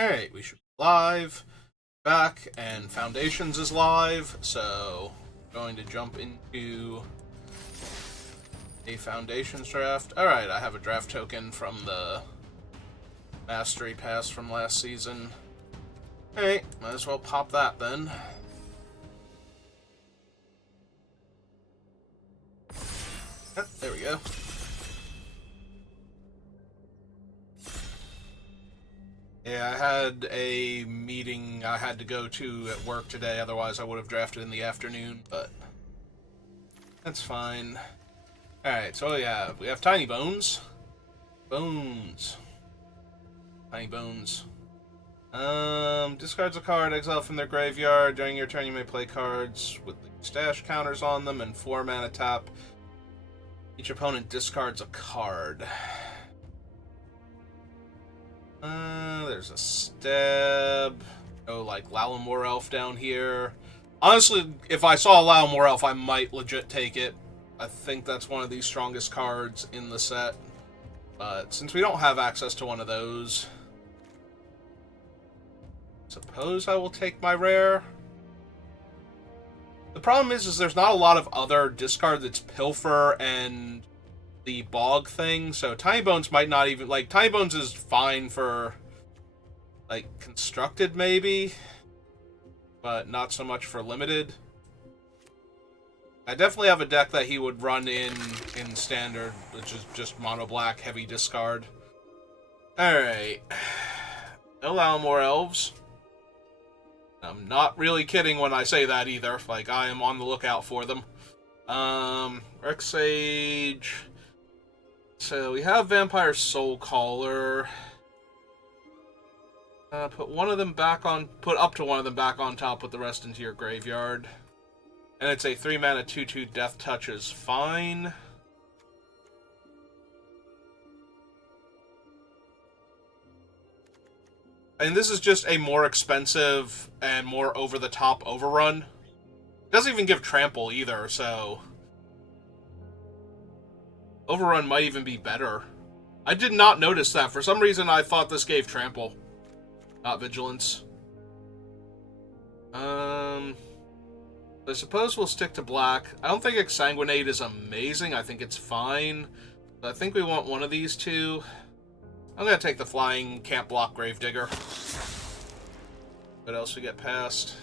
Alright, we should be live, back, and Foundations is live, so going to jump into a Foundations draft. Alright, I have a draft token from the Mastery Pass from last season. Alright, might as well pop that then. There we go. Yeah, I had a meeting I had to go to at work today, otherwise I would have drafted in the afternoon, but that's fine. Alright, so we have Tiny Bones. Bones. Tiny Bones. Discards a card, exile from their graveyard. During your turn, you may play cards with the stash counters on them and 4 mana tap. Each opponent discards a card. There's a stab. Oh, like Lalamore Elf down here. Honestly, if I saw Lalamore Elf, I might legit take it. I think that's one of the strongest cards in the set. But since we don't have access to one of those, suppose I will take my rare. The problem is there's not a lot of other discard that's Pilfer and the Bog thing, so Tiny Bones might not even, like, Tiny Bones is fine for, like, Constructed maybe, but not so much for Limited. I definitely have a deck that he would run in Standard, which is just mono black, heavy discard. Alright. No Lalamore Elves. I'm not really kidding when I say that either. Like, I am on the lookout for them. Rex Sage. So we have Vampire Soul Caller. Put up to one of them back on top, put the rest into your graveyard. And it's a 3 mana 2/2 Death Touch is fine. And this is just a more expensive and more over-the-top overrun. It doesn't even give trample either, so overrun might even be better. I did not notice that. For some reason, I thought this gave trample, not vigilance. I suppose we'll stick to black. I don't think Exsanguinate is amazing. I think it's fine. But I think we want one of these two. I'm going to take the flying Can't Block Gravedigger. What else we get past?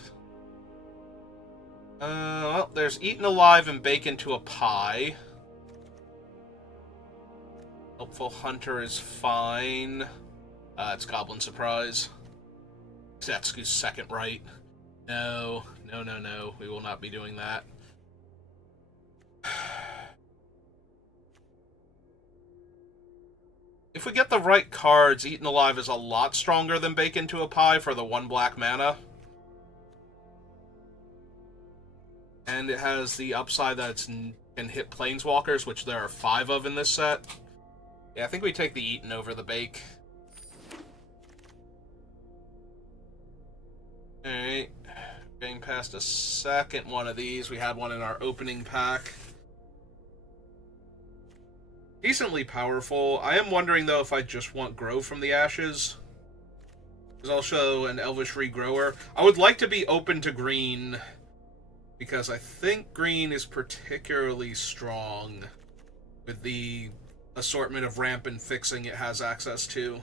Well, there's Eaten Alive and Bake into a Pie. Helpful Hunter is fine. It's Goblin Surprise. Setsuku's second right. No. We will not be doing that. If we get the right cards, Eaten Alive is a lot stronger than Bake into a Pie for the 1 black mana. And it has the upside that it can hit Planeswalkers, which there are 5 of in this set. Yeah, I think we take the Eaten over the Bake. Alright. Getting past a second one of these. We had one in our opening pack. Decently powerful. I am wondering, though, if I just want Grow from the Ashes. There's also an Elvish Regrower. I would like to be open to green, because I think green is particularly strong with the assortment of ramp and fixing it has access to.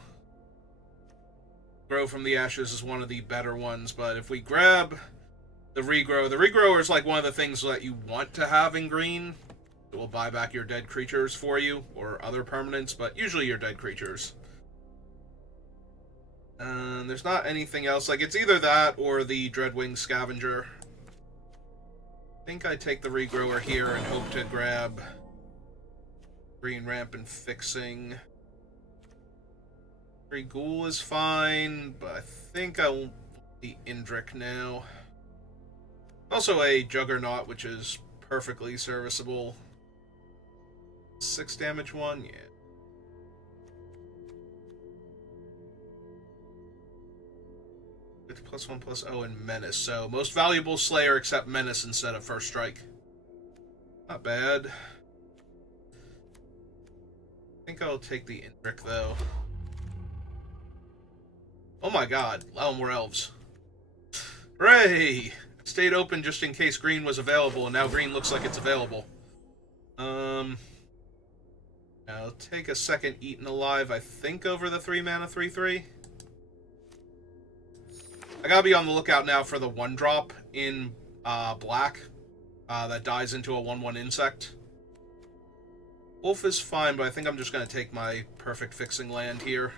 Grow from the Ashes is one of the better ones, but if we grab the Regrower is like one of the things that you want to have in green. It will buy back your dead creatures for you, or other permanents, but usually your dead creatures. There's not anything else. Like, it's either that or the Dreadwing Scavenger. I think I take the Regrower here and hope to grab green ramp and fixing. Free Ghoul is fine, but I think I will the Indrik now. Also a Juggernaut, which is perfectly serviceable. 6 damage one, yeah. With +1/+0 and Menace, so most valuable Slayer except Menace instead of First Strike. Not bad. I think I'll take the Indrik though. Oh my god, allow more elves. Hooray! Stayed open just in case green was available, and now green looks like it's available. I'll take a second Eaten Alive, I think, over the 3 mana 3/3. I gotta be on the lookout now for the 1-drop in black that dies into a 1/1 insect. Wolf is fine, but I think I'm just gonna take my perfect fixing land here.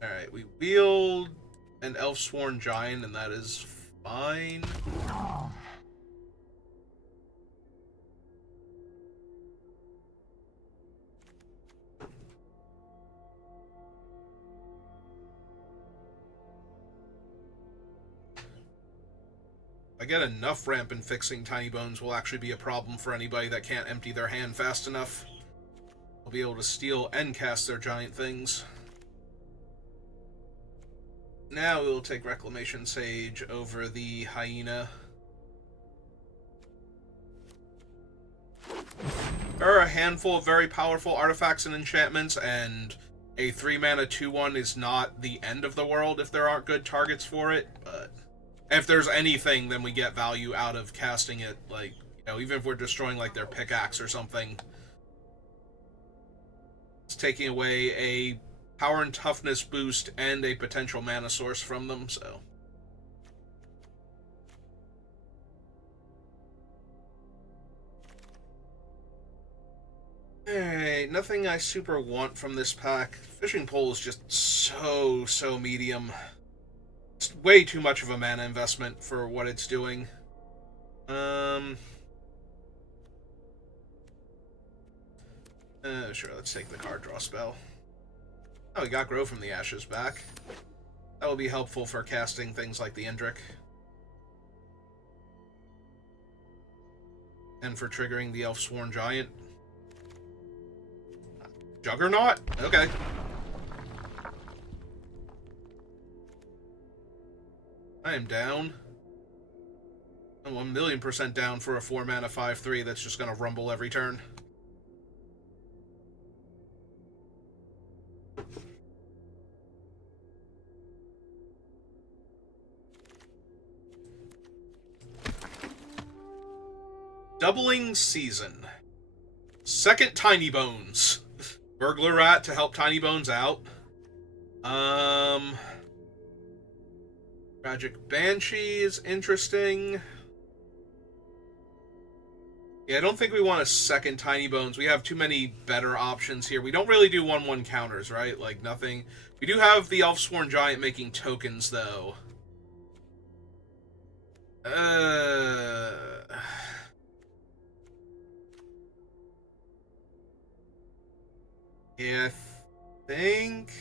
Alright, we wield an Elfsworn Giant, and that is fine. I get enough ramp and fixing, Tiny Bones will actually be a problem for anybody that can't empty their hand fast enough. They'll be able to steal and cast their giant things. Now we'll take Reclamation Sage over the Hyena. There are a handful of very powerful artifacts and enchantments, and a 3 mana 2/1 is not the end of the world if there aren't good targets for it, but if there's anything, then we get value out of casting it, like, you know, even if we're destroying, like, their pickaxe or something. It's taking away a power and toughness boost and a potential mana source from them, so. Alright, nothing I super want from this pack. Fishing Pole is just so medium. It's way too much of a mana investment for what it's doing. Sure, let's take the card draw spell. Oh, we got Grow from the Ashes back. That will be helpful for casting things like the Indrik. And for triggering the Elfsworn Giant. Juggernaut? Okay. I am down. I'm 1,000,000% down for a 4 mana 5/3 that's just gonna rumble every turn. Doubling Season. Second Tiny Bones. Burglar Rat to help Tiny Bones out. Tragic Banshee is interesting. Yeah, I don't think we want a second Tiny Bones. We have too many better options here. We don't really do 1/1 counters, right? Like, nothing. We do have the Elfsworn Giant making tokens, though. Yeah, I think...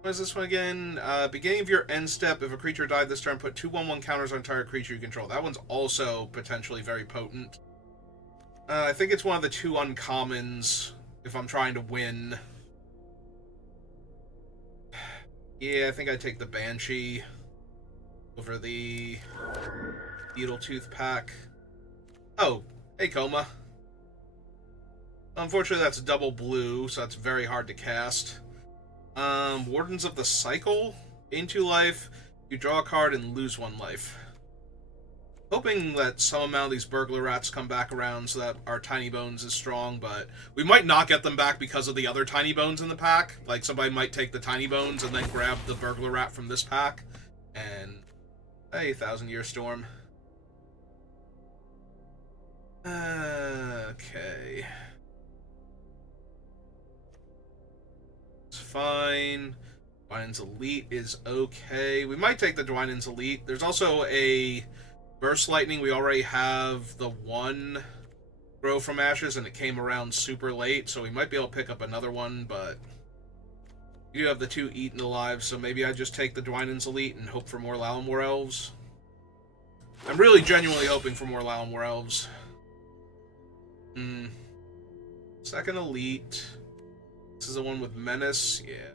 What is this one again? Beginning of your end step, if a creature died this turn, put 2 1/1 counters on entire creature you control. That one's also potentially very potent. I think it's one of the 2 uncommons if I'm trying to win. Yeah, I think I'd take the Banshee over the Beetletooth pack. Oh, hey, Coma. Unfortunately, that's double blue, so that's very hard to cast. Wardens of the Cycle. Gain 2 life, you draw a card and lose 1 life. Hoping that some amount of these Burglar Rats come back around so that our Tiny Bones is strong, but we might not get them back because of the other Tiny Bones in the pack. Like, somebody might take the Tiny Bones and then grab the Burglar Rat from this pack. And, hey, 1,000-Year Storm. Okay. It's fine. Dwynen's Elite is okay. We might take the Dwynen's Elite. There's also a Burst Lightning. We already have the 1 Grow from Ashes, and it came around super late, so we might be able to pick up another one, but we do have the 2 Eaten Alive, so maybe I just take the Dwynen's Elite and hope for more Lalamore Elves. I'm really genuinely hoping for more Lalamore Elves. Second Elite. This is the one with Menace, yeah.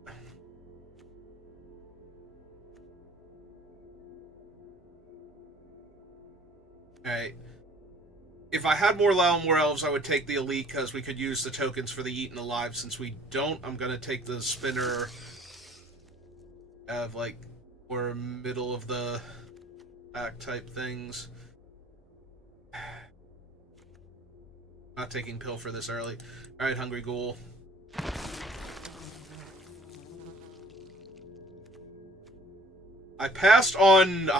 Alright. If I had more Lao and more Elves, I would take the Elite because we could use the tokens for the Eaten Alive. Since we don't, I'm going to take the Spinner of, like, or middle of the pack type things. Not taking Pilfer this early. Alright, Hungry Ghoul. I passed on,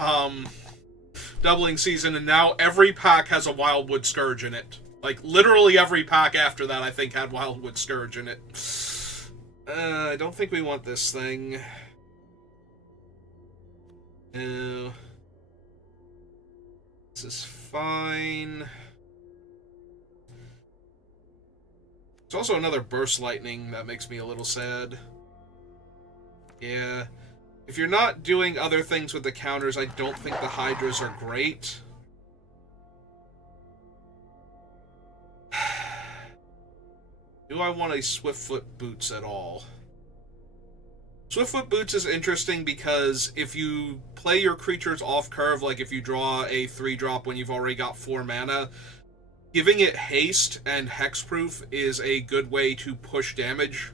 Doubling Season, and now every pack has a Wildwood Scourge in it. Like, literally every pack after that, I think, had Wildwood Scourge in it. I don't think we want this thing. No. This is fine. It's also another Burst Lightning that makes me a little sad. Yeah. If you're not doing other things with the counters, I don't think the Hydras are great. Do I want a Swiftfoot Boots at all? Swiftfoot Boots is interesting because if you play your creatures off curve, like if you draw a 3-drop when you've already got 4 mana, giving it haste and hexproof is a good way to push damage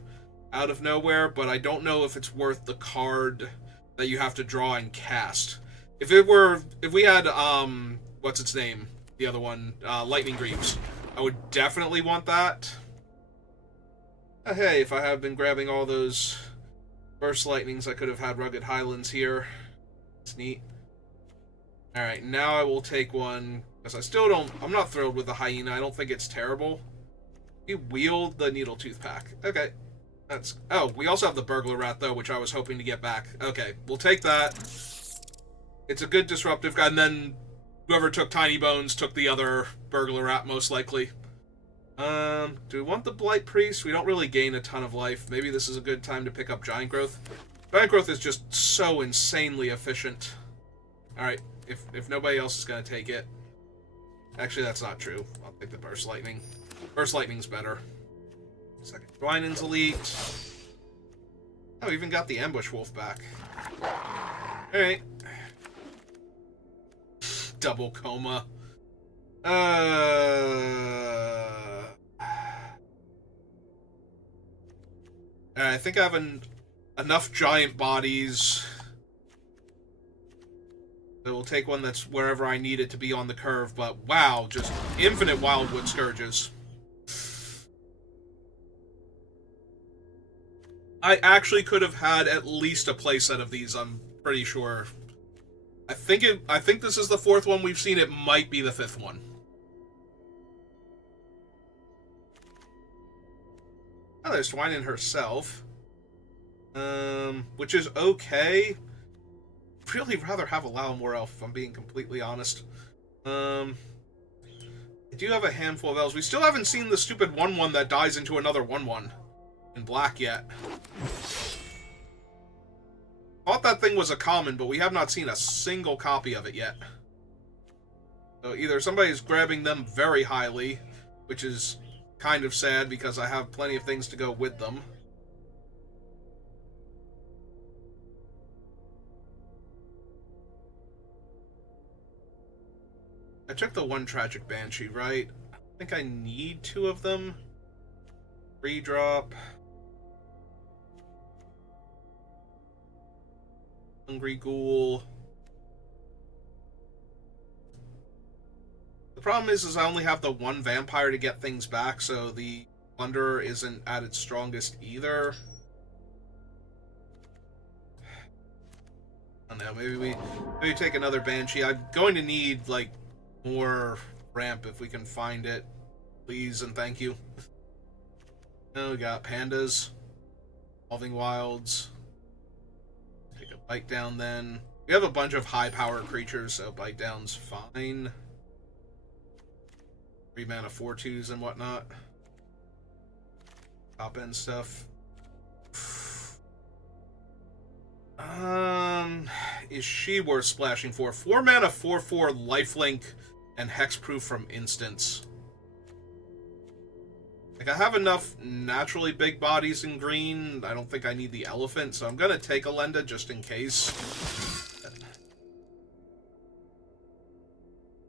out of nowhere, but I don't know if it's worth the card that you have to draw and cast. If we had, what's its name? The other one, Lightning Greaves. I would definitely want that. Hey, if I had been grabbing all those Burst Lightnings, I could have had Rugged Highlands here. It's neat. Alright, now I will take one, because I'm not thrilled with the Hyena. I don't think it's terrible. You wield the Needletooth pack. Okay. Oh, we also have the Burglar Rat, though, which I was hoping to get back. Okay, we'll take that. It's a good disruptive guy, and then whoever took Tiny Bones took the other Burglar Rat, most likely. Do we want the Blight Priest? We don't really gain a ton of life. Maybe this is a good time to pick up Giant Growth. Giant Growth is just so insanely efficient. Alright, if nobody else is going to take it. Actually, that's not true. I'll take the Burst Lightning. Burst Lightning's better. Second Dwynen's Elite. Oh, we even got the Ambush Wolf back. Alright. Double Coma. I think I have enough giant bodies. So we'll take one that's wherever I need it to be on the curve, but wow, just infinite Wildwood Scourges. I actually could have had at least a playset of these, I'm pretty sure. I think this is the 4th one we've seen. It might be the 5th one. Oh, there's Dwynen herself. Which is okay. Really rather have a Lalamore Elf, if I'm being completely honest. I do have a handful of elves. We still haven't seen the stupid 1/1 that dies into another 1/1 in black yet. Thought that thing was a common, but we have not seen a single copy of it yet. So either somebody's grabbing them very highly, which is kind of sad because I have plenty of things to go with them. I took the 1 Tragic Banshee, right? I think I need 2 of them. 3-drop. Hungry Ghoul. The problem is I only have the 1 vampire to get things back, so the Plunderer isn't at its strongest either. I don't know, maybe take another Banshee. I'm going to need, like, more ramp if we can find it. Please and thank you. Oh, we got Pandas. Evolving Wilds. Take a Bite Down then. We have a bunch of high power creatures, so Bite Down's fine. 3 mana 4/2s and whatnot. Top end stuff. Is she worth splashing for? 4 mana 4/4 lifelink and hexproof from instants. Like, I have enough naturally big bodies in green. I don't think I need the elephant, so I'm gonna take Elenda just in case.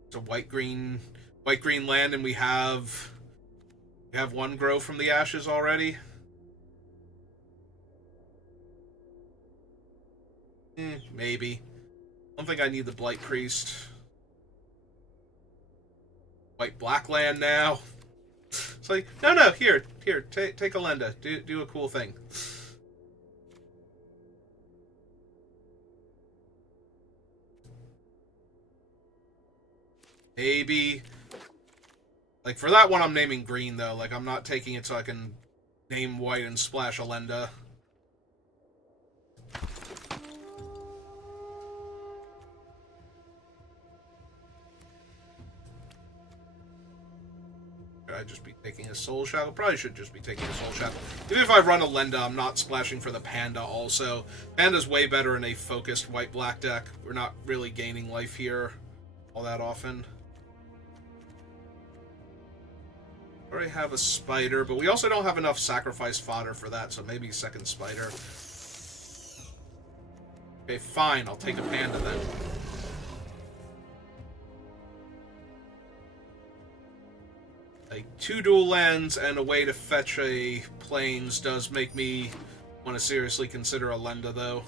It's a white-green white-green land, and we have one grow from the ashes already. Maybe. I don't think I need the Blight Priest. White-black land now. It's like, no, here, take a Lenda. Do a cool thing. Maybe. Like, for that one, I'm naming green, though. Like, I'm not taking it so I can name white and splash a Lenda. Should I just be taking a Soul Shackle? Probably should just be taking a Soul Shackle. Even if I run a Lenda, I'm not splashing for the Panda also. Panda's way better in a focused white-black deck. We're not really gaining life here all that often. I already have a Spider, but we also don't have enough sacrifice fodder for that, so maybe second Spider. Okay, fine. I'll take a Panda then. Like, 2 dual lands and a way to fetch a Plains does make me want to seriously consider a Lenda, though.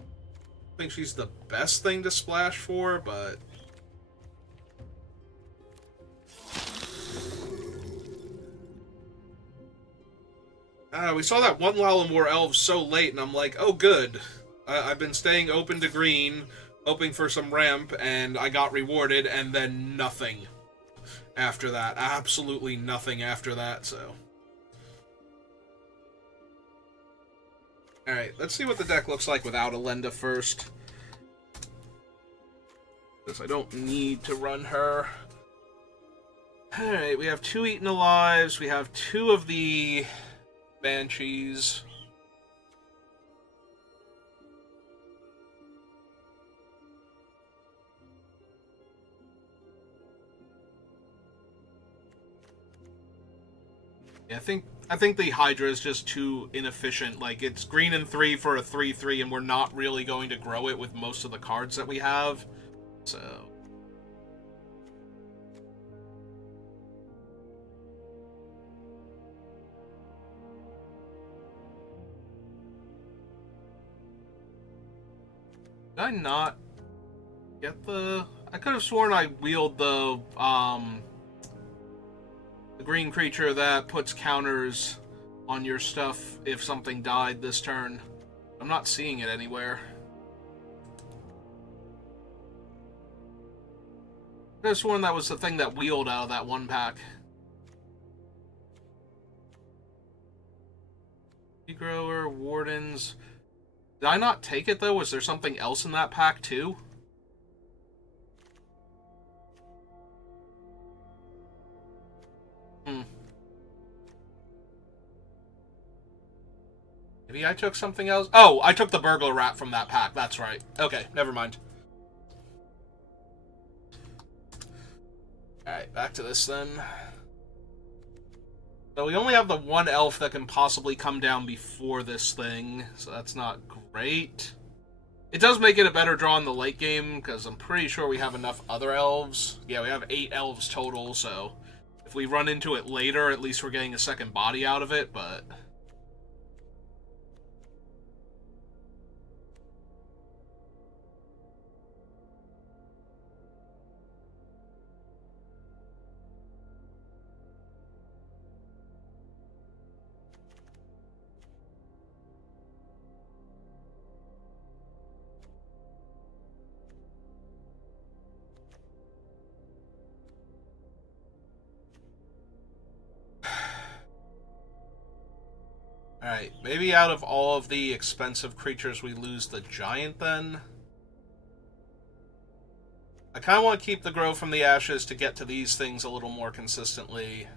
I think she's the best thing to splash for, but... we saw that one Lalamore Elves so late, and I'm like, oh, good. I've been staying open to green, hoping for some ramp, and I got rewarded, and then nothing after that. Absolutely nothing after that, so... Alright, let's see what the deck looks like without a Lenda first. Because I don't need to run her. Alright, we have 2 Eaten Alives, we have 2 of the Banshees. Yeah, I think the Hydra is just too inefficient. Like, it's green and 3 for a 3/3, and we're not really going to grow it with most of the cards that we have. So... Did I not get the... I could have sworn I wheeled the green creature that puts counters on your stuff if something died this turn. I'm not seeing it anywhere. I could have sworn that was the thing that wheeled out of that one pack. Grower, Wardens... Did I not take it, though? Was there something else in that pack, too? Maybe I took something else? Oh, I took the Burglar Rat from that pack. That's right. Okay, never mind. Alright, back to this, then. So we only have the one elf that can possibly come down before this thing, so that's not great. It does make it a better draw in the late game, because I'm pretty sure we have enough other elves. Yeah, we have 8 elves total, so if we run into it later, at least we're getting a second body out of it, but... Alright, maybe out of all of the expensive creatures we lose the Giant, then? I kind of want to keep the Grow from the Ashes to get to these things a little more consistently.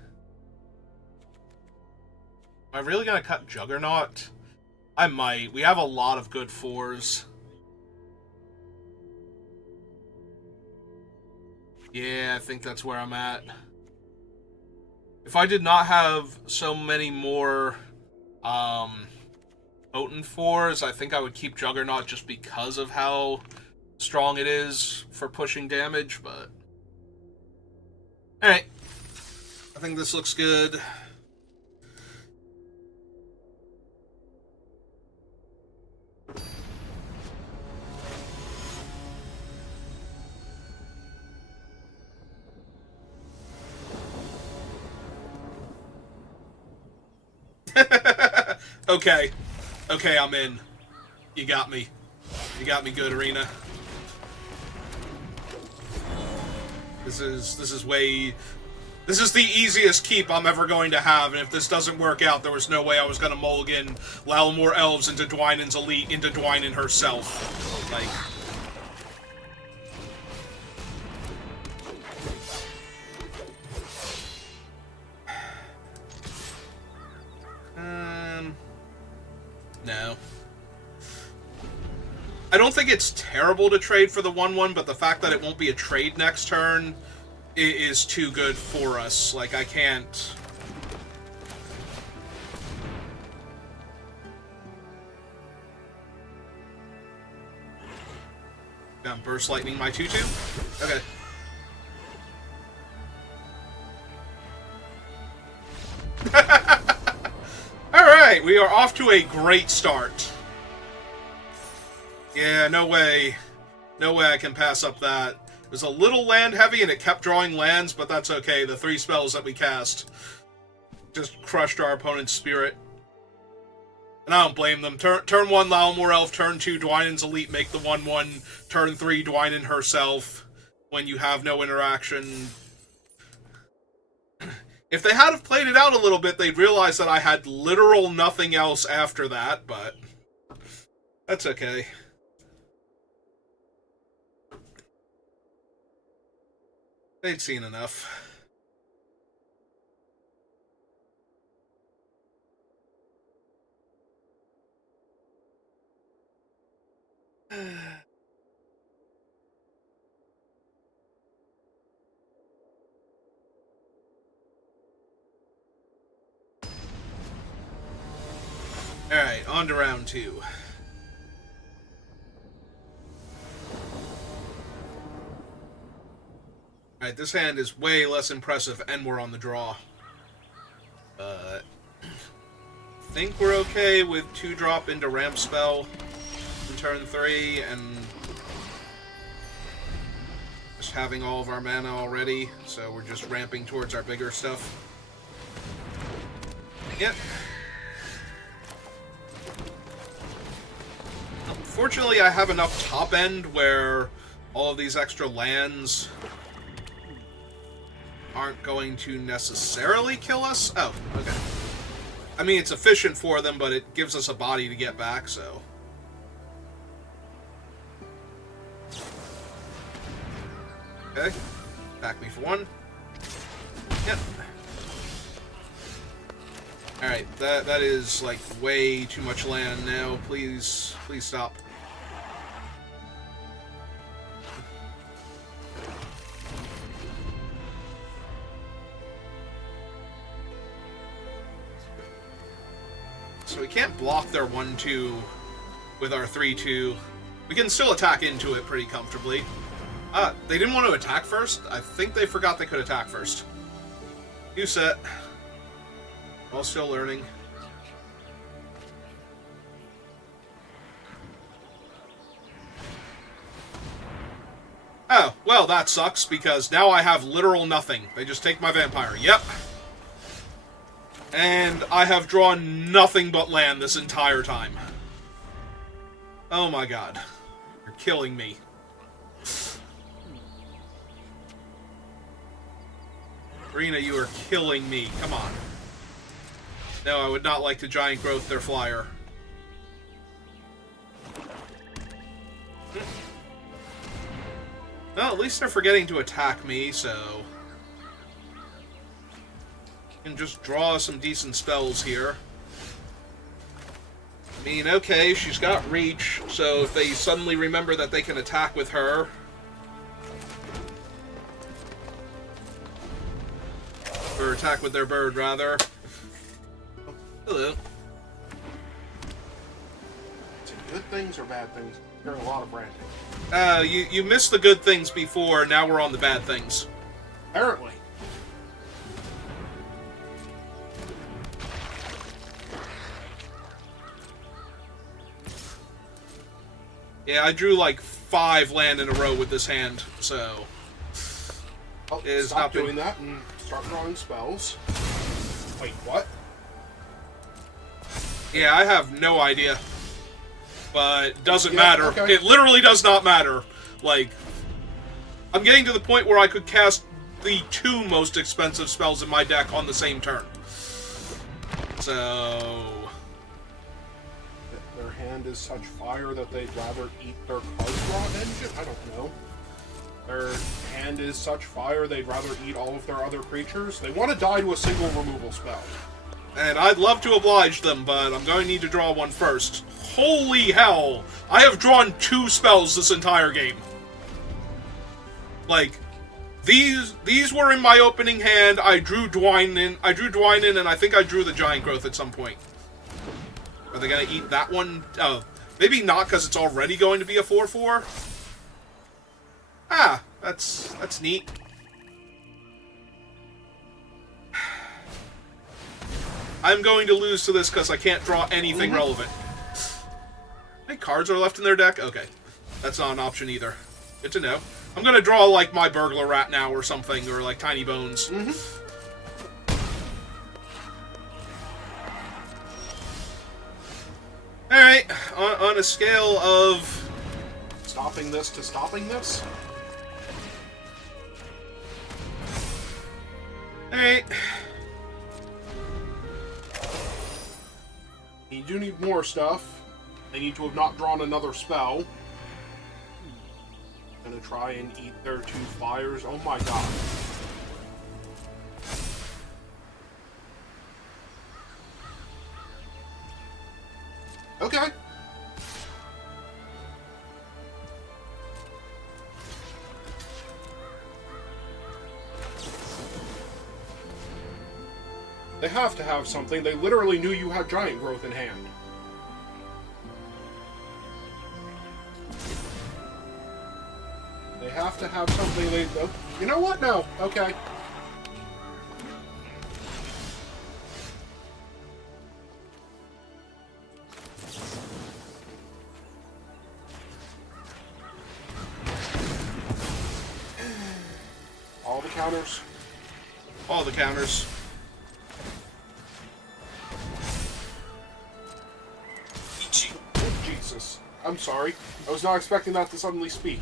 Am I really going to cut Juggernaut? I might. We have a lot of good 4s. Yeah, I think that's where I'm at. If I did not have so many more... potent 4s, I think I would keep Juggernaut just because of how strong it is for pushing damage, but... Alright. I think this looks good. Okay. Okay, I'm in. You got me. You got me good, Arena. This is way... This is the easiest keep I'm ever going to have, and if this doesn't work out, there was no way I was going to mulligan Lalamore Elves into Dwynen's Elite into Dwynen herself. Like... No. I don't think it's terrible to trade for the 1/1, but the fact that it won't be a trade next turn is too good for us. Like, I can't... Burst Lightning my 2/2? Okay. Alright, we are off to a great start. Yeah, no way. No way I can pass up that. It was a little land heavy and it kept drawing lands, but that's okay. The 3 spells that we cast just crushed our opponent's spirit. And I don't blame them. Turn 1, Lalamore Elf. Turn 2, Dwynen's Elite. Make the 1/1. Turn 3, Dwynen herself. When you have no interaction. If they had have played it out a little bit, they'd realize that I had literal nothing else after that, but that's okay. They'd seen enough. Alright, on to round 2. Alright, this hand is way less impressive, and we're on the draw. I think we're okay with 2-drop into Ramp Spell in turn 3, and just having all of our mana already, so we're just ramping towards our bigger stuff. Yep. Fortunately, I have enough top end where all of these extra lands aren't going to necessarily kill us. Oh, okay. I mean, it's efficient for them, but it gives us a body to get back, so... Okay. Back me for 1. Yep. Alright, that is, like, way too much land now. Please stop. So we can't block their 1/2 with our 3/2. We can still attack into it pretty comfortably. They didn't want to attack first? I think they forgot they could attack first. New set. While still learning. Oh, well, that sucks, because now I have literal nothing. They just take my vampire. Yep. And I have drawn nothing but land this entire time. Oh my god. You're killing me. Arena, you are killing me. Come on. No, I would not like to Giant Growth their flyer. Well, at least they're forgetting to attack me, so... I can just draw some decent spells here. I mean, okay, she's got reach, so if they suddenly remember that they can attack with her... Or attack with their bird, rather. Oh, hello. Is it good things or bad things? Hearing a lot of ranting. You missed the good things before, now we're on the bad things. Apparently. Yeah, I drew like 5 land in a row with this hand, so... Oh, it's stop not been... doing that and start drawing spells. Wait, what? Yeah, I have no idea. But doesn't Yeah, matter. okay. It literally does not matter. Like, I'm getting to the point where I could cast the 2 most expensive spells in my deck on the same turn. So... Their hand is such fire that they'd rather eat their card draw engine? I don't know. Their hand is such fire they'd rather eat all of their other creatures? They want to die to a single removal spell. And I'd love to oblige them, but I'm going to need to draw one first. Holy hell! I have drawn 2 spells this entire game. Like, these were in my opening hand. I drew Dwynen, and I think I drew the Giant Growth at some point. Are they going to eat that one? Oh, maybe not, because it's already going to be a 4/4. Ah, that's neat. I'm going to lose to this because I can't draw anything relevant. How many cards are left in their deck? Okay. That's not an option either. Good to know. I'm going to draw, like, my Burglar Rat now or something, or, like, Tiny Bones. Alright, on a scale of... Stopping this to stopping this? Alright. You do need more stuff. They need to have not drawn another spell. Gonna try and eat their 2 flyers. Oh my god. Okay. They have to have something. They literally knew you had Giant Growth in hand. They have to have something. They. Oh, you know what? No. Okay. All the counters. All the counters. Jesus. I'm sorry. I was not expecting that to suddenly speak.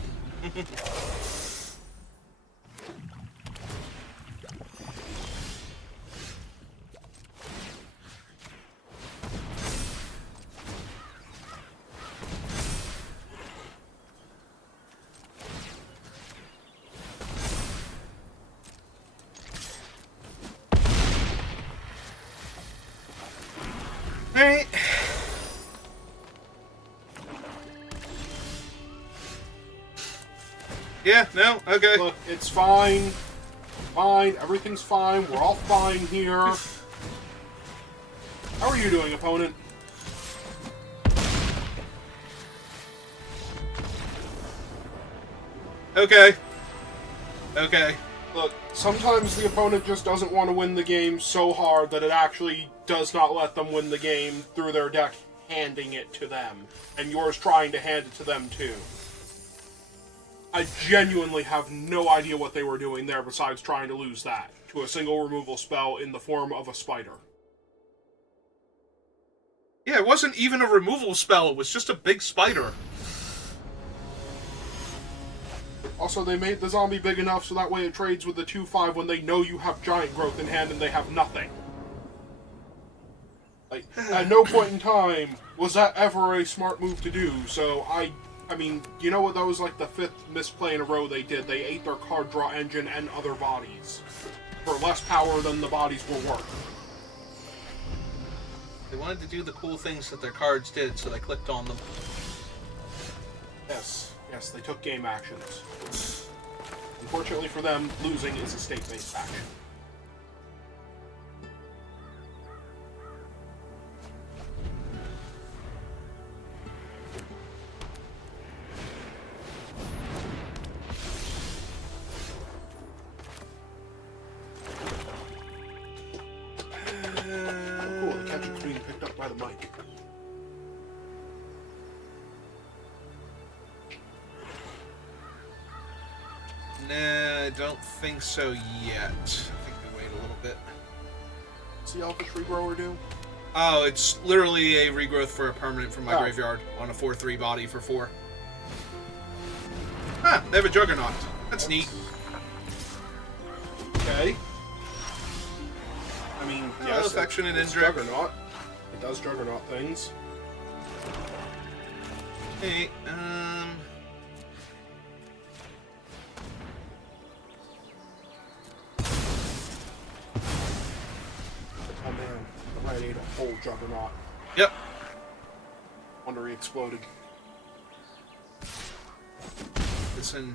Alright. Yeah, no, okay. Look, it's fine. Fine. Everything's fine. We're all fine here. How are you doing, opponent? Okay. Okay. Look, sometimes the opponent just doesn't want to win the game so hard that it actually does not let them win the game through their deck handing it to them. And yours trying to hand it to them, too. I genuinely have no idea what they were doing there besides trying to lose that to a single removal spell in the form of a spider. Yeah, it wasn't even a removal spell. It was just a big spider. Also, they made the zombie big enough so that way it trades with the 2/5 when they know you have Giant Growth in hand and they have nothing. Like, at no point in time was that ever a smart move to do, so I mean, you know what, that was like the 5th misplay in a row they did. They ate their card draw engine and other bodies for less power than the bodies were worth. They wanted to do the cool things that their cards did, so they clicked on them. Yes, they took game actions. Unfortunately for them, losing is a state-based action. the mic. Nah, I don't think so yet. I think we wait a little bit. What's the Elfish Regrower do? Oh, it's literally a regrowth for a permanent from my Oh. graveyard on a 4/3 body for 4. Ah, they have a Juggernaut. That's neat. Okay. I mean, yes, Affectionate it's Indrik. Juggernaut. It does Juggernaut things. Hey, Oh man, I might need a whole Juggernaut. Yep. Wonder he exploded.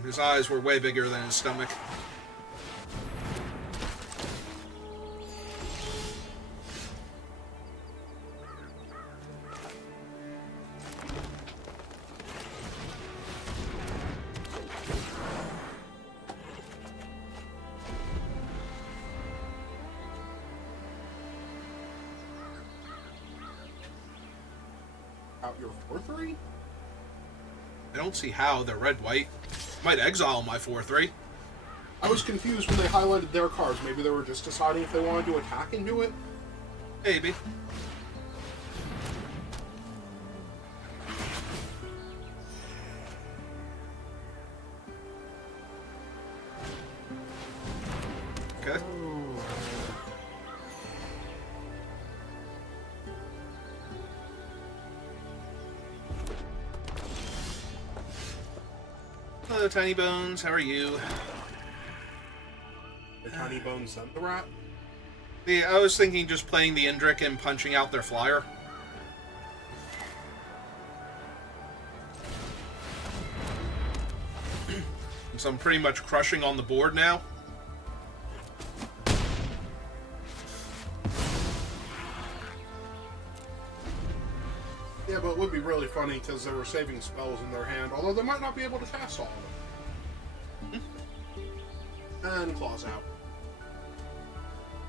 His eyes were way bigger than his stomach. Out your 4/3? I don't see how they're red-white. Might exile my 4/3. I was confused when they highlighted their cards. Maybe they were just deciding if they wanted to attack into it. Maybe. Okay. Hello, Tiny Bones. How are you? The Tiny Bones and the Rat. Yeah, I was thinking just playing the Indrik and punching out their flyer. So I'm pretty much crushing on the board now. Yeah, but it would be really funny because they were saving spells in their hand, although they might not be able to cast all of them. And Claws out.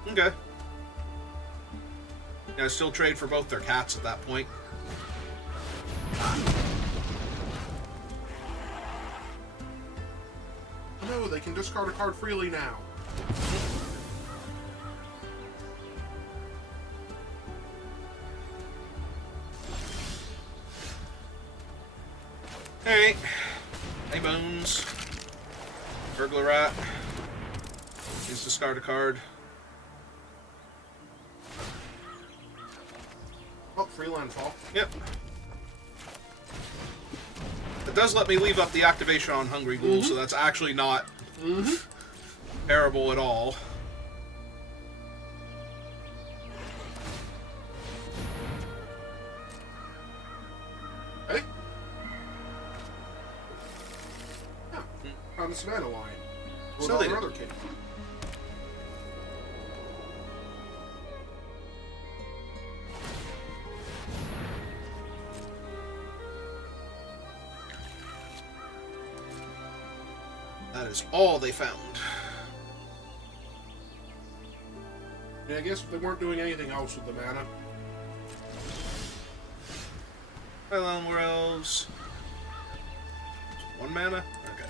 Okay. Yeah, I still trade for both their cats at that point. No, they can discard a card freely now. Alright. Hey, Bones. Burglar Rat. Please discard a card. Oh, free landfall. Yep. It does let me leave up the activation on Hungry Ghoul, so that's actually not terrible at all. Hey? Yeah. On the Savannah line. With So all they their did. other kids. That is all they found. Yeah, I guess if they weren't doing anything else with the mana. Hello, more elves. 1 mana? Okay.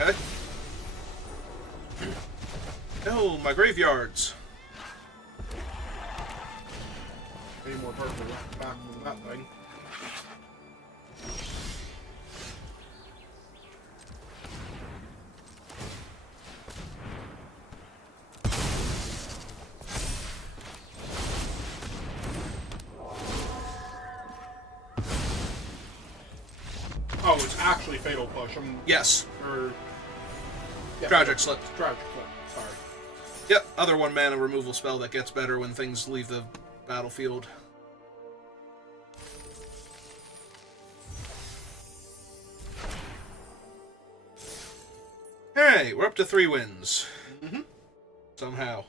Okay. No, my graveyards. Any more purple back from that thing. Oh, it's actually Fatal Push. Yes. Or, yeah, Tragic Slip. Tragic Slip. Sorry. Yep, other 1-mana removal spell that gets better when things leave the battlefield. Alright, we're up to 3 wins. Mm-hmm. Somehow.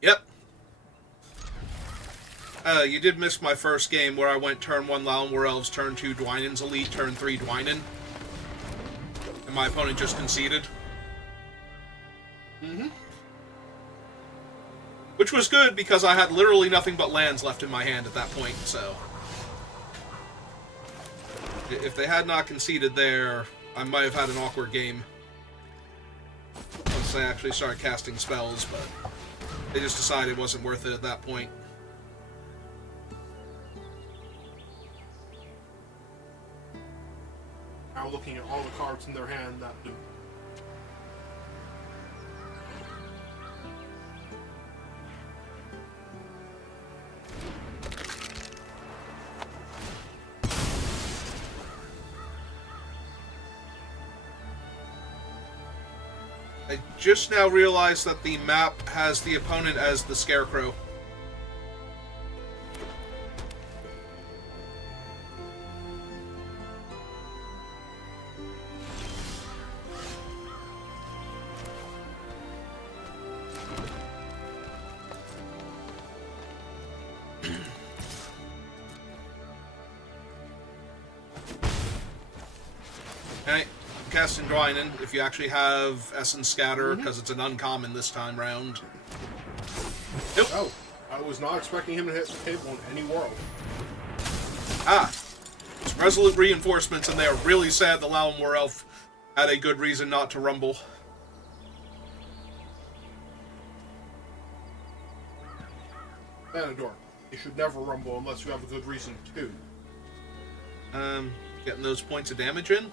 Yep. You did miss my first game where I went turn 1 Lalanwar Elves, turn 2 Dwynen's Elite, turn 3 Dwynen. And my opponent just conceded. Mm-hmm. Which was good because I had literally nothing but lands left in my hand at that point, so... If they had not conceded there, I might have had an awkward game. Once they actually started casting spells, but they just decided it wasn't worth it at that point. Now looking at all the cards in their hand that do. I just now realized that the map has the opponent as the Scarecrow. Okay. Casting Dwynen, if you actually have Essence Scatter, because it's an uncommon this time round. Nope. Oh, I was not expecting him to hit the table in any world. Ah. It's Resolute Reinforcements, and they are really sad the Lalanwar Elf had a good reason not to rumble. Vanador, you should never rumble unless you have a good reason to. Getting those points of damage in.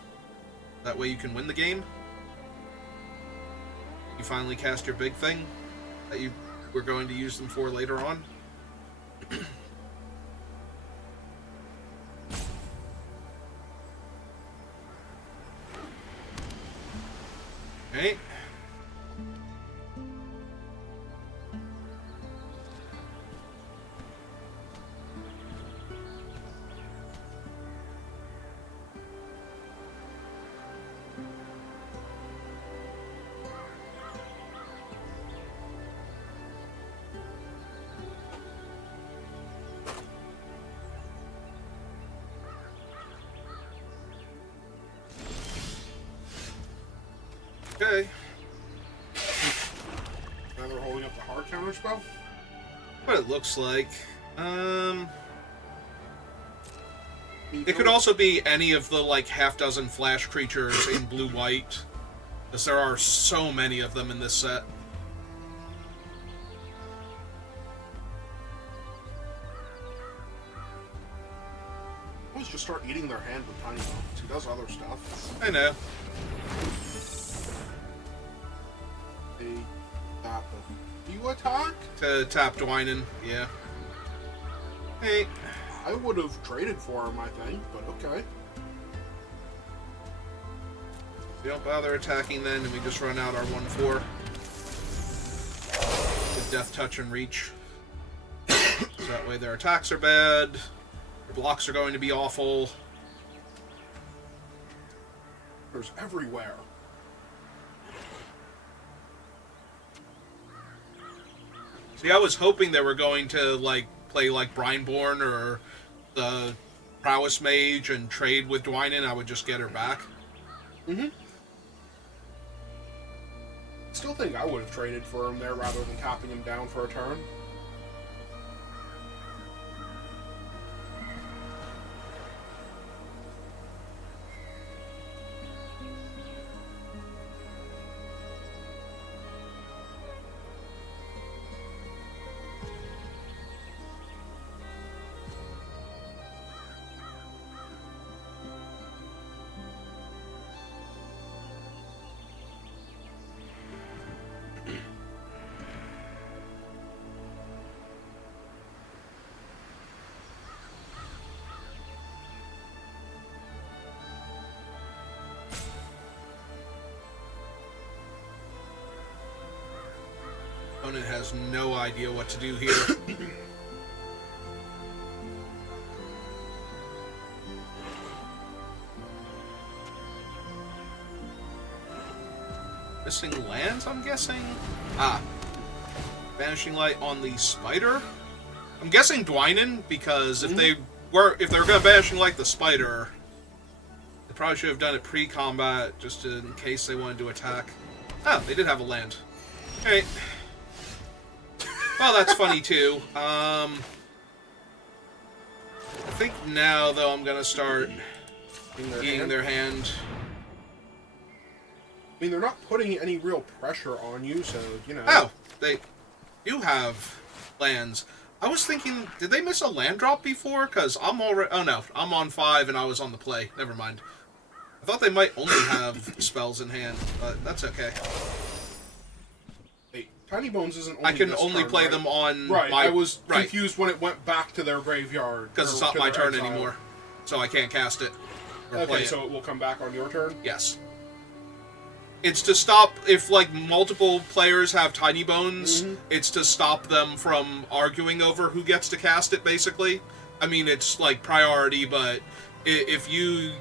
That way you can win the game. You finally cast your big thing that you were going to use them for later on. Okay. Okay. Now they're holding up the hard counter spell? What it looks like. It could also be any of the, like, half-dozen flash creatures in blue-white. Because there are so many of them in this set. Let's just start eating their hand with Tiny Bones. He does other stuff. I know. You attack? To tap Dwynen, yeah. Hey. I would have traded for him, I think, but okay. We don't bother attacking then, and we just run out our 1/4. With Death Touch and Reach. So that way their attacks are bad, their blocks are going to be awful. There's everywhere. See, I was hoping they were going to, like, play like Brineborn or the Prowess Mage and trade with Dwynen. I would just get her back. Mm-hmm. Still think I would have traded for him there rather than tapping him down for a turn. opponent has no idea what to do here. Missing lands, I'm guessing? Ah. Vanishing Light on the Spider? I'm guessing Dwynen, because if they were gonna Vanishing Light the Spider, they probably should have done it pre-combat, just in case they wanted to attack. Oh, they did have a land. Alright. Well, that's funny too. I think now, though, I'm gonna start eating their hand. I mean, they're not putting any real pressure on you, so, you know. Oh, they do have lands. I was thinking, did they miss a land drop before? Because I'm already... Oh, no. I'm on 5 and I was on the play. Never mind. I thought they might only have spells in hand, but that's okay. Wait, Tiny Bones isn't only I can this only turn, play right? them on Right, my... I was confused when it went back to their graveyard. Because it's not my turn anymore. So I can't cast it. Or play Okay, it. so it will come back on your turn? Yes. It's to stop, if, like, multiple players have Tiny Bones, it's to stop them from arguing over who gets to cast it, basically. I mean, it's, like, priority, but if you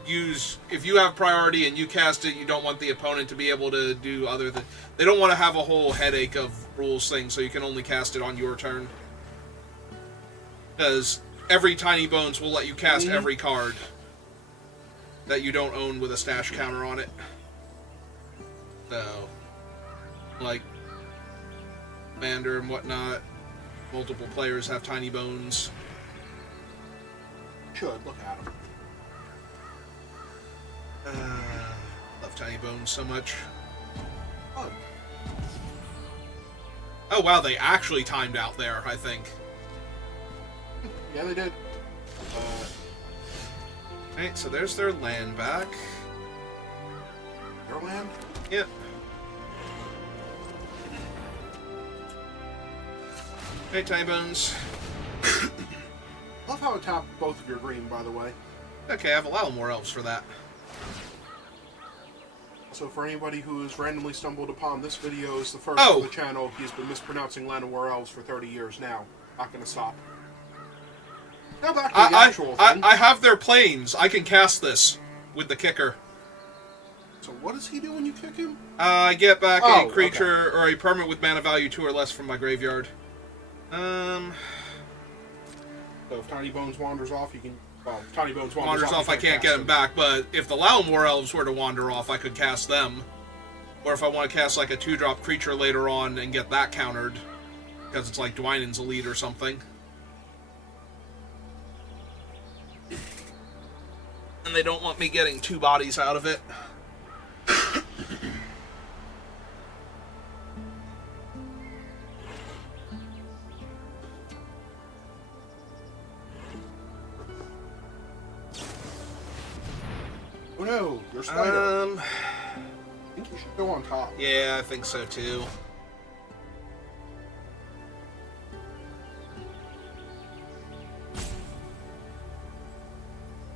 have priority and you cast it, you don't want the opponent to be able to do other than... They don't want to have a whole headache of rules things, so you can only cast it on your turn. Because every Tiny Bones will let you cast every card that you don't own with a stash counter on it. So, like, Commander and whatnot, multiple players have Tiny Bones. Should, look at them. Love Tiny Bones so much. Oh. Oh wow, they actually timed out there, I think. Yeah, they did. Alright, so there's their land back. Your land? Yep. Hey, Tiny Bones. Love how it tapped both of your green, by the way. Okay, I have a lot more elves for that. So for anybody who has randomly stumbled upon this video is the first Oh. of the channel, he's been mispronouncing Llanowar Elves for 30 years now. Not gonna stop. Now back to the actual thing. I have their planes. I can cast this with the kicker. So what does he do when you kick him? I get back Oh, a creature or a permanent with mana value 2 or less from my graveyard. So if Tiny Bones wanders off, you can... Well, if Tiny Bones Wanders off, I can't get him back, but if the Llanowar Elves were to wander off, I could cast them. Or if I want to cast like a 2-drop creature later on and get that countered, because it's like Dwynen's Elite or something. And they don't want me getting 2 bodies out of it. Oh no, your spider. I I think you should go on top. Yeah, I think so too.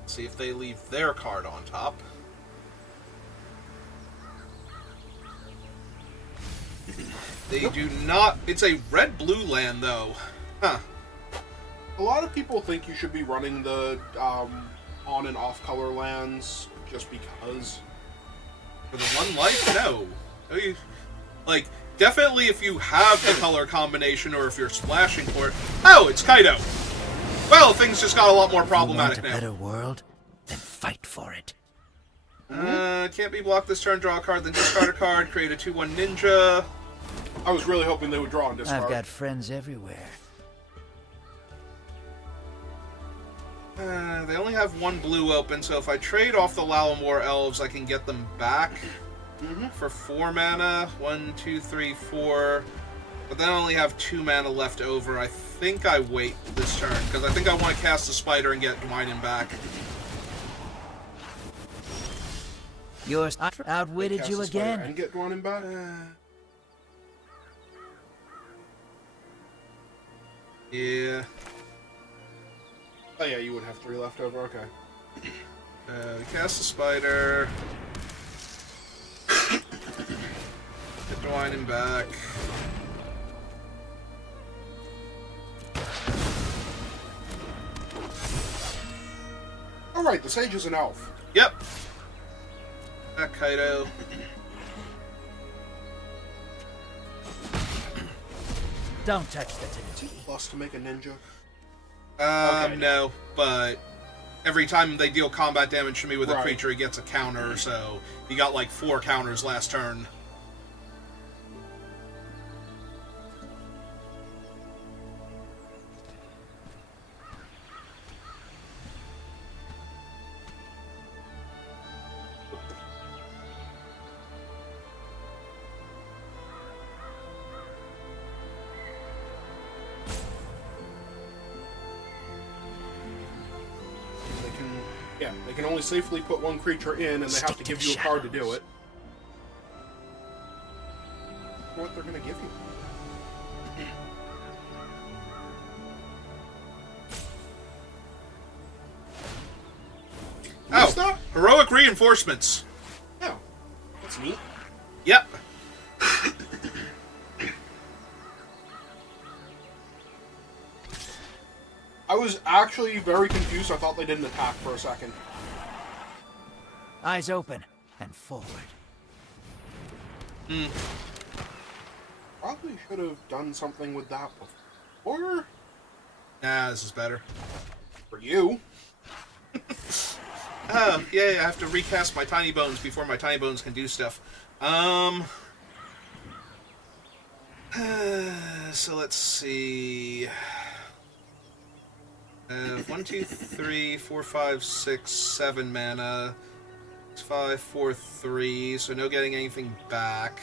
See if they leave their card on top. They do not. It's a red-blue land, though. Huh. A lot of people think you should be running the on and off color lands just because. For the 1 life, no. Like, definitely if you have the color combination or if you're splashing for it. Oh, it's Kaido. Well, things just got a lot more problematic you want a better world? Then fight for it. Can't be blocked this turn, draw a card, then discard a card, create a 2/1 ninja. I was really hoping they would draw and discard. I've got friends everywhere. They only have 1 blue open, so if I trade off the Llanowar Elves, I can get them back for 4 mana. 1, 2, 3, 4. But then I only have 2 mana left over. I think I wait this turn, because I think I want to cast the Spider and get Dwynen back. Yours outwitted Cast you the spider again. And get Dwynen back. Yeah. Oh yeah, you would have 3 left over. Okay. Cast the Spider. Get Dwynen back. Oh, right, the Sage is an elf. Yep. That Kaido. Don't touch the tanuki. Plus to make a ninja. Okay. No, but every time they deal combat damage to me with a Right. creature, he gets a counter, so he got like 4 counters last turn. They can only safely put one creature in, and they have to give you a card to do it. What they're gonna give you? What's that? Heroic reinforcements. Yeah, that's neat. Yep. I was actually very confused. I thought they didn't attack for a second. Eyes open and forward. Probably should have done something with that before. Nah, this is better. For you. Oh, yeah, I have to recast my Tiny Bones before my Tiny Bones can do stuff. So let's see. 1, 2, 3, 4, 5, 6, 7 mana. 6, 5, 4, 3, so no getting anything back.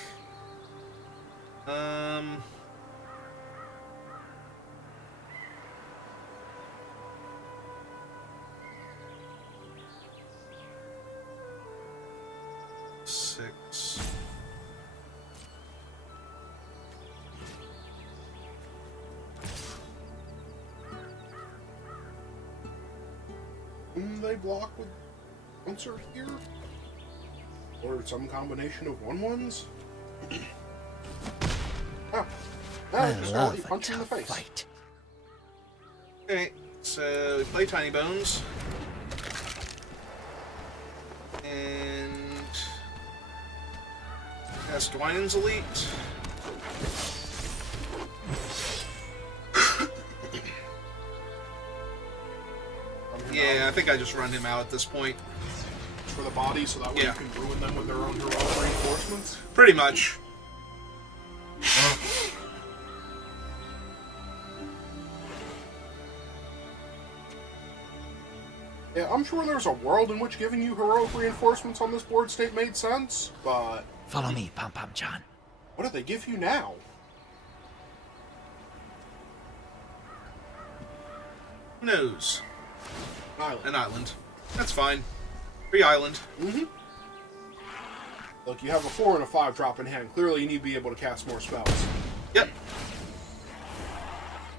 Six. They block with answer here? Or some combination of 1/1s? Oh. I Just love let you a punch in the tough face. fight. Okay, so we play Tiny Bones. And cast Dwynen's Elite. Yeah, I think I just run him out at this point. For the body, so that way Yeah. you can ruin them with their own heroic reinforcements. Pretty much. Yeah, I'm sure there's a world in which giving you heroic reinforcements on this board state made sense, but Follow me, Pom Pom Chan. what do they give you now? Who knows? Island. An island. That's fine. Free island. Look, you have a 4 and a 5 drop in hand. Clearly you need to be able to cast more spells. Yep.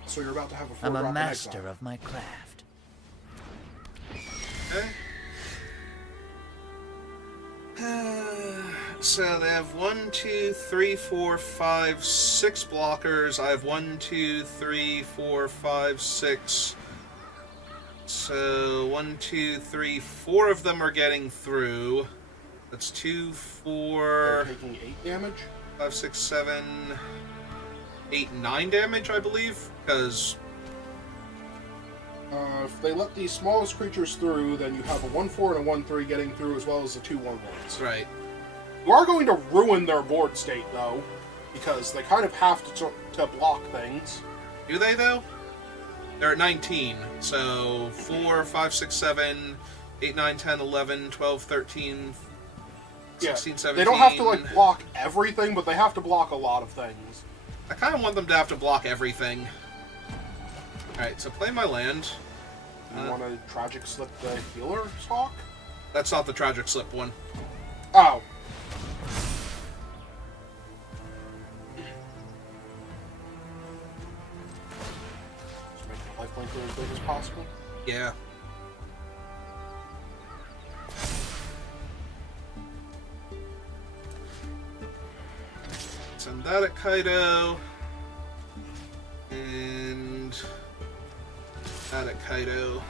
So you're about to have a 4 I'm drop a in master exile. of my craft. Okay. So they have 1, 2, 3, 4, 5, 6 blockers. I have 1, 2, 3, 4, 5, 6. So 1, 2, 3, 4 of them are getting through. That's 2, They're 4, taking 8 damage. 5, 6, 7, 8, 9 damage, I believe. Because If they let the smallest creatures through, then you have a 1/4 and a 1/3 getting through, as well as the 2 1/1s. right. You are going to ruin their board state, though, because they kind of have to block things. Do they, though? They're at 19. So 4, 5, 6, 7, 8, 9, 10, 11, 12, 13, 16, 17. They don't have to, like, block everything, but they have to block a lot of things. I kind of want them to have to block everything. Alright, so play my land. You want to Tragic Slip the Healer's Hawk? That's not the Tragic Slip one. Oh. Just make the life blinker as big as possible. Yeah. Send that at Kaido. And that at Kaido.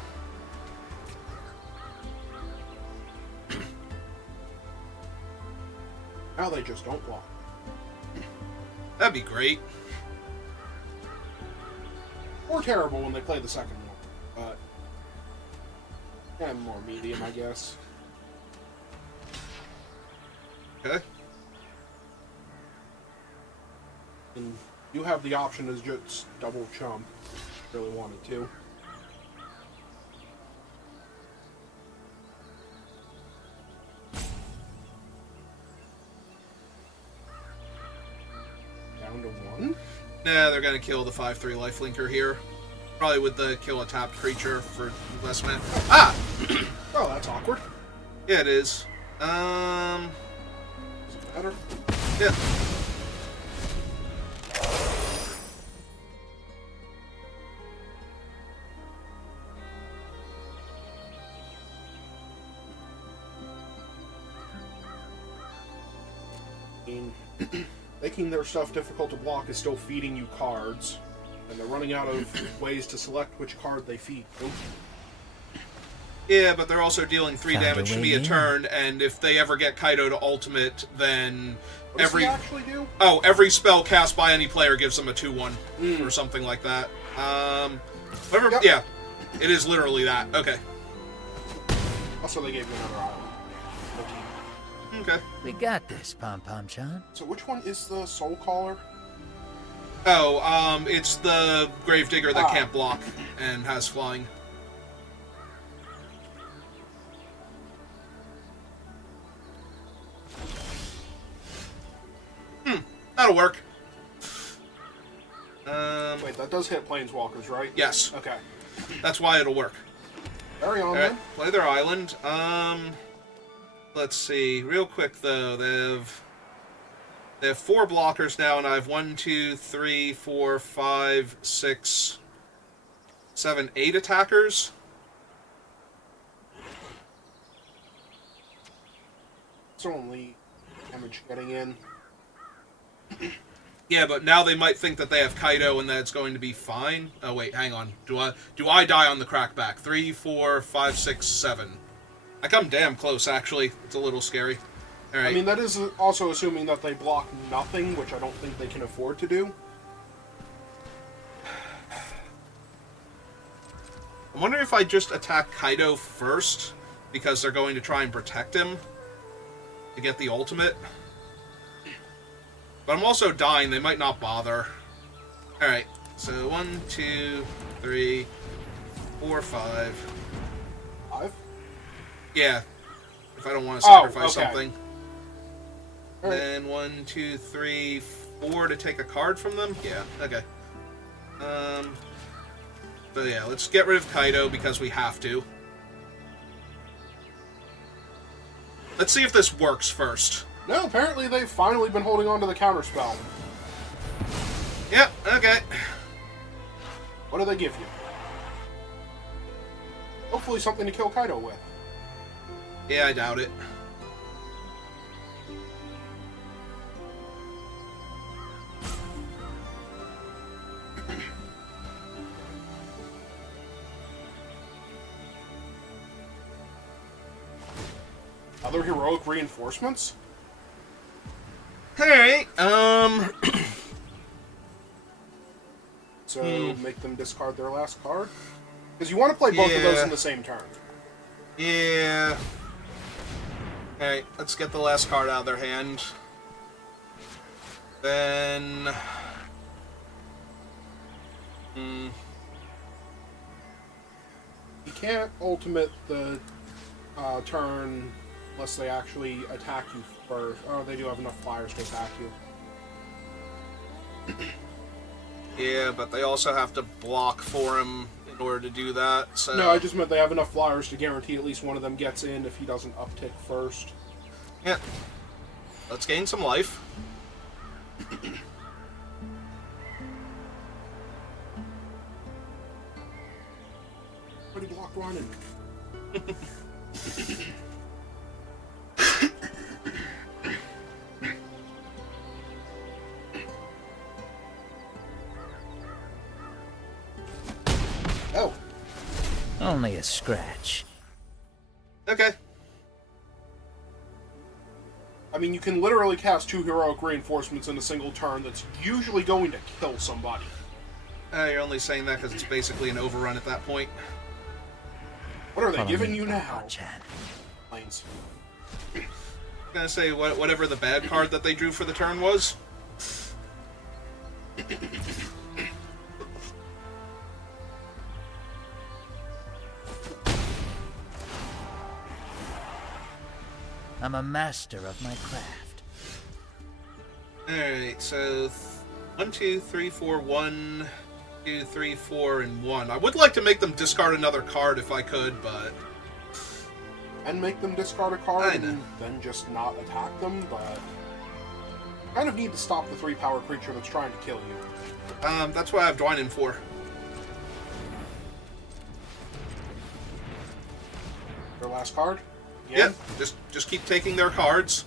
Now they just don't block. That'd be great. Or terrible when they play the second one, but and more medium, I guess. Okay. And you have the option to just double chump if you really wanted to. Down to 1. Nah, they're gonna kill the 5/3 lifelinker here. Probably with the kill a tapped creature for less mana. Ah! Oh, that's awkward. Yeah, it is. Does it matter? Yeah. I mean, making their stuff difficult to block is still feeding you cards, and they're running out of ways to select which card they feed. Nope. Yeah, but they're also dealing 3 Found a damage to way me a in. turn, and if they ever get Kaido to ultimate, then What does every he actually do? every spell cast by any player gives them a 2/1 or something like that. Whatever. Yep. Yeah, it is literally that. Okay. Also, they gave you another island. Okay. We got this, Pom Pom Chan. So which one is the Soul Caller? Oh, it's the Gravedigger that Ah. can't block and has flying. That'll work. Wait, that does hit Planeswalkers, right? Yes, Okay. that's why it'll work. Carry on, Alright, then. play their island. Let's see. Real quick though, they have 4 blockers now, and I have 1, 2, 3, 4, 5, 6, 7, 8 attackers. It's only damage getting in. Yeah, but now they might think that they have Kaido and that it's going to be fine. Oh wait, hang on. Do I die on the crackback? 3, 4, 5, 6, 7. I come damn close, actually. It's a little scary. All right. I mean, that is also assuming that they block nothing, which I don't think they can afford to do. I wonder if I just attack Kaido first, because they're going to try and protect him to get the ultimate. But I'm also dying, they might not bother. Alright, so 1, 2, 3, 4, 5. 5? Yeah, if I don't want to sacrifice okay. something. Alright. Then 1, 2, 3, 4 to take a card from them? Yeah, okay. So yeah, let's get rid of Kaido because we have to. Let's see if this works first. No, apparently they've finally been holding on to the counterspell. Yep, okay. What do they give you? Hopefully something to kill Kaido with. Yeah, I doubt it. Other heroic reinforcements? Alright, So make them discard their last card? Because you want to play both of those Yeah. in the same turn. Yeah. Alright, let's get the last card out of their hand. Then... You can't ultimate the turn unless they actually attack you first. Oh, they do have enough flyers to attack you. Yeah, but they also have to block for him in order to do that, so... No, I just meant they have enough flyers to guarantee at least one of them gets in if he doesn't uptick first. Yeah. Let's gain some life. Already blocked Ronin. Oh, Only a scratch. Okay. I mean, you can literally cast 2 heroic reinforcements in a single turn that's usually going to kill somebody. You're only saying that because it's basically an overrun at that point. What are they Follow giving me, you Pom now? Pom Chan. Planes. I'm gonna say whatever the bad card that they drew for the turn was. I'm a master of my craft. Alright, so 1, 2, 3, 4, 1, 2, 3, 4, and 1. I would like to make them discard another card if I could, but And make them discard a card I know. and then just not attack them, but... kind of need to stop the 3-power creature that's trying to kill you. that's what I have Dwynen for. Their last card? Yep, just keep taking their cards.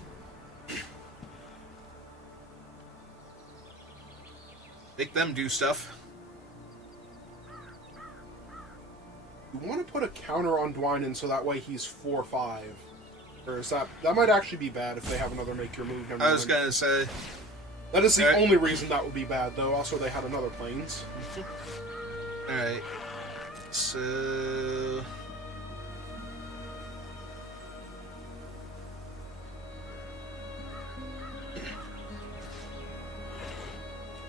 Make them do stuff. You want to put a counter on Dwynen so that way he's 4/5. Or is that might actually be bad if they have another make your move. Never I was mind. gonna say, That is the Alright. only reason that would be bad, though. Also, they had another planes. alright, so...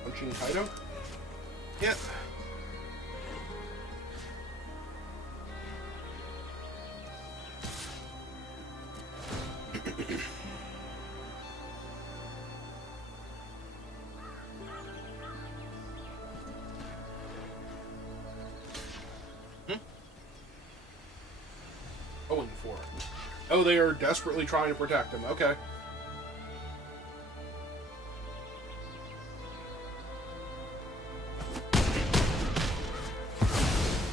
Punching Kaido. Yep. Going for it. Oh, they are desperately trying to protect him. Okay.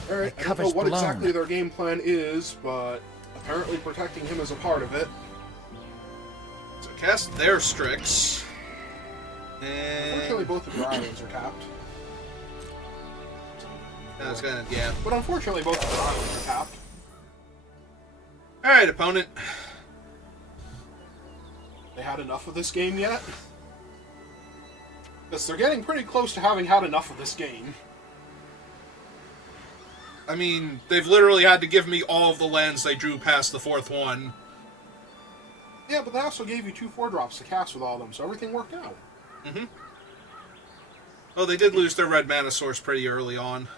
Alright, I don't know cover's what blown. exactly their game plan is, but apparently protecting him is a part of it. So cast their Strix. And... Unfortunately, both of your islands are tapped. I was gonna, yeah. But unfortunately, both of your islands are tapped. Alright, opponent. They had enough of this game yet? Because they're getting pretty close to having had enough of this game. I mean, they've literally had to give me all of the lands they drew past the 4th one. Yeah, but they also gave you 2 4-drops to cast with all of them, so everything worked out. Mm-hmm. Oh, they did lose their red mana source pretty early on.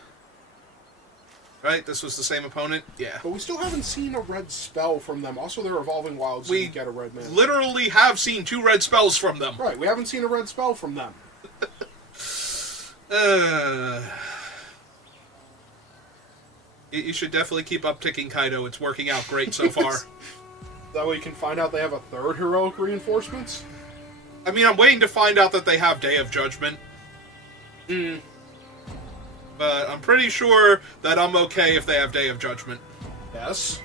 Right? This was the same opponent? Yeah. But we still haven't seen a red spell from them. Also, their Evolving Wilds We didn't get a red mana. Literally have seen 2 red spells from them. Right, we haven't seen a red spell from them. You should definitely keep upticking Kaido. It's working out great so far. That way you can find out they have a 3rd heroic reinforcements. I mean, I'm waiting to find out that they have Day of Judgment. But I'm pretty sure that I'm okay if they have Day of Judgment. Yes.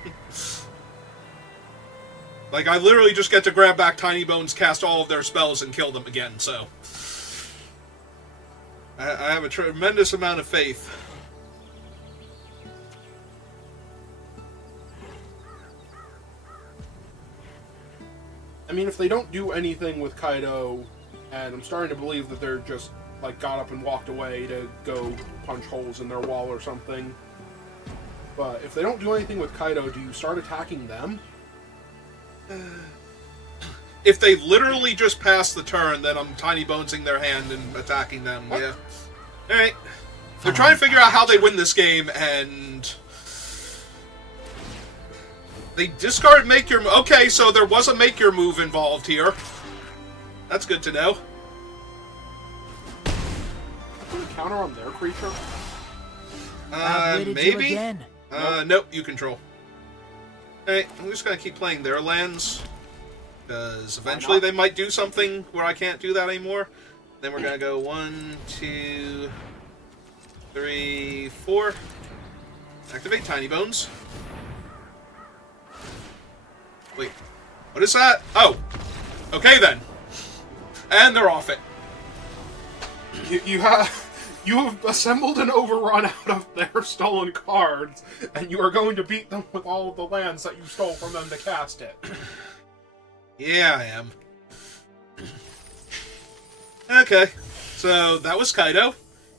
Like, I literally just get to grab back Tiny Bones, cast all of their spells, and kill them again, so... I have a tremendous amount of faith. I mean, if they don't do anything with Kaido, and I'm starting to believe that they're just, like, got up and walked away to go punch holes in their wall or something. But if they don't do anything with Kaido, do you start attacking them? If they literally just pass the turn, then I'm Tiny Bonesing their hand and attacking them, What? yeah. Alright. They're trying to figure out how they win this game, and... They discard Make Your... Okay, so there was a Make Your Move involved here. That's good to know. Put a counter on their creature? Outwitted you Maybe? again. Nope, you control. Alright, I'm just gonna keep playing their lands. Because eventually not? they might do something where I can't do that anymore. Then we're gonna go 1, 2, 3, 4. Activate Tiny Bones. Wait, what is that? Oh, okay then. And they're off it. You have assembled an overrun out of their stolen cards, and you are going to beat them with all of the lands that you stole from them to cast it. Yeah, I am. Okay, so that was Kaido.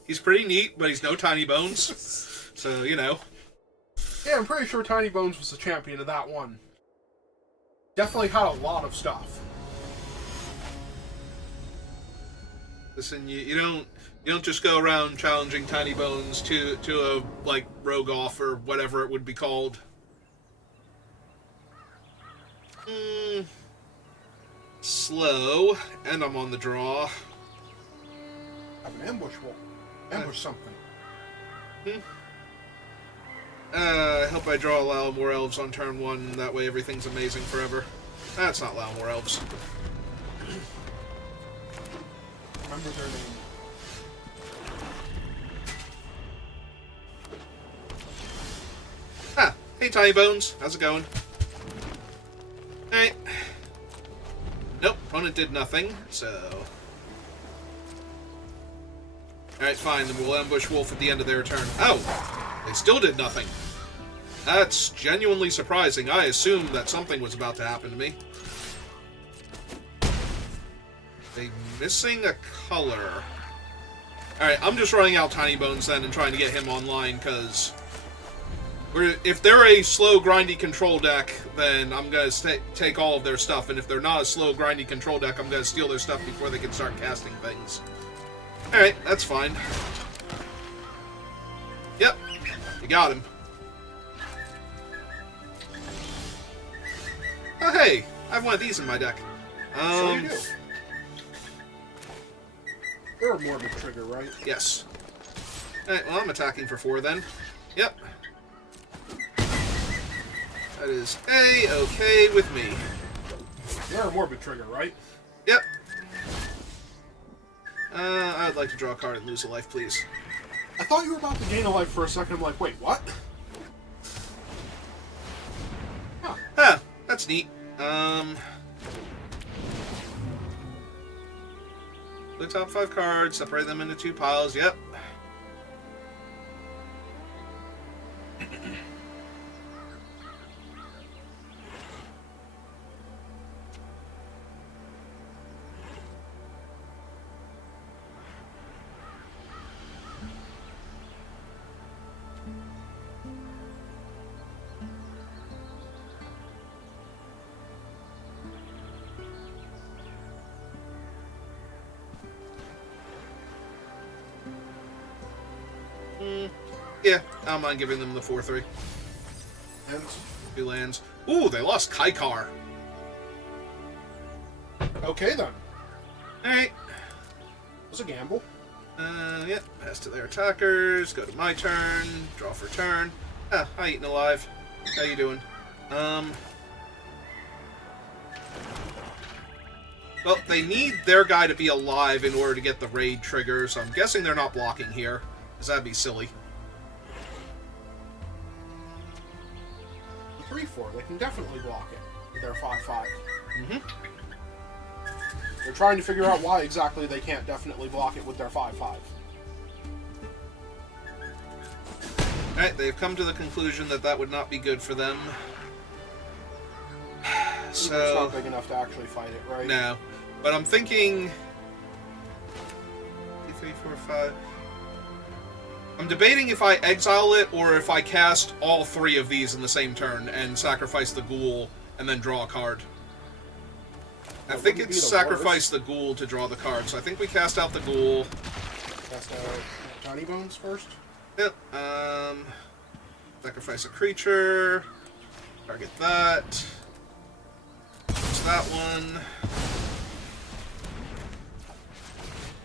He's pretty neat, but he's no Tiny Bones. So, you know. Yeah, I'm pretty sure Tiny Bones was the champion of that one. Definitely had a lot of stuff. Listen, you don't just go around challenging Tiny Bones to a like Rogoff or whatever it would be called. Slow, and I'm on the draw. Have an ambush wall. Ambush something. I hope I draw allow more elves on turn 1, that way everything's amazing forever. That's not allow more elves. Remember their name. Ah, hey Tiny Bones, how's it going? Alright. Nope, opponent did nothing, so... Alright, fine, then we'll ambush Wolf at the end of their turn. Oh! They still did nothing. That's genuinely surprising. I assumed that something was about to happen to me. They missing a color. Alright, I'm just running out Tiny Bones then and trying to get him online, because... if they're a slow, grindy control deck, then I'm going to take all of their stuff, and if they're not a slow, grindy control deck, I'm going to steal their stuff before they can start casting things. Alright, that's fine. Yep, you got him. Oh hey, I have one of these in my deck. So you do. They're a morbid trigger, right? Yes. Alright, well I'm attacking for 4 then. Yep. That is A-okay with me. They're a morbid trigger, right? Yep. I would like to draw a card and lose a life, please. I thought you were about to gain a life for a second. I'm like, wait, what? Huh. Ah, that's neat. The top 5 cards, separate them into 2 piles, yep. Yeah, I don't mind giving them the 4-3. And 2 lands. Ooh, they lost Kaikar. okay then. Alright. It was a gamble. Yep, pass to their attackers, go to my turn, draw for turn. Ah, hi Eaten Alive. How you doing? Well, they need their guy to be alive in order to get the raid trigger, so I'm guessing they're not blocking here, because that'd be silly. 3-4. They can definitely block it with their 5-5. Mm-hmm. They're trying to figure out why exactly they can't definitely block it with their 5-5. Alright, they've come to the conclusion that that would not be good for them. It's So... not big enough to actually fight it, right? No. But I'm thinking... 3, 4, 5... I'm debating if I exile it or if I cast all 3 of these in the same turn and sacrifice the ghoul and then draw a card. I think it's sacrifice the ghoul to draw the card, so I think we cast out the ghoul. Cast out Tiny Bones first? Yep. Sacrifice a creature. Target that. Use that one.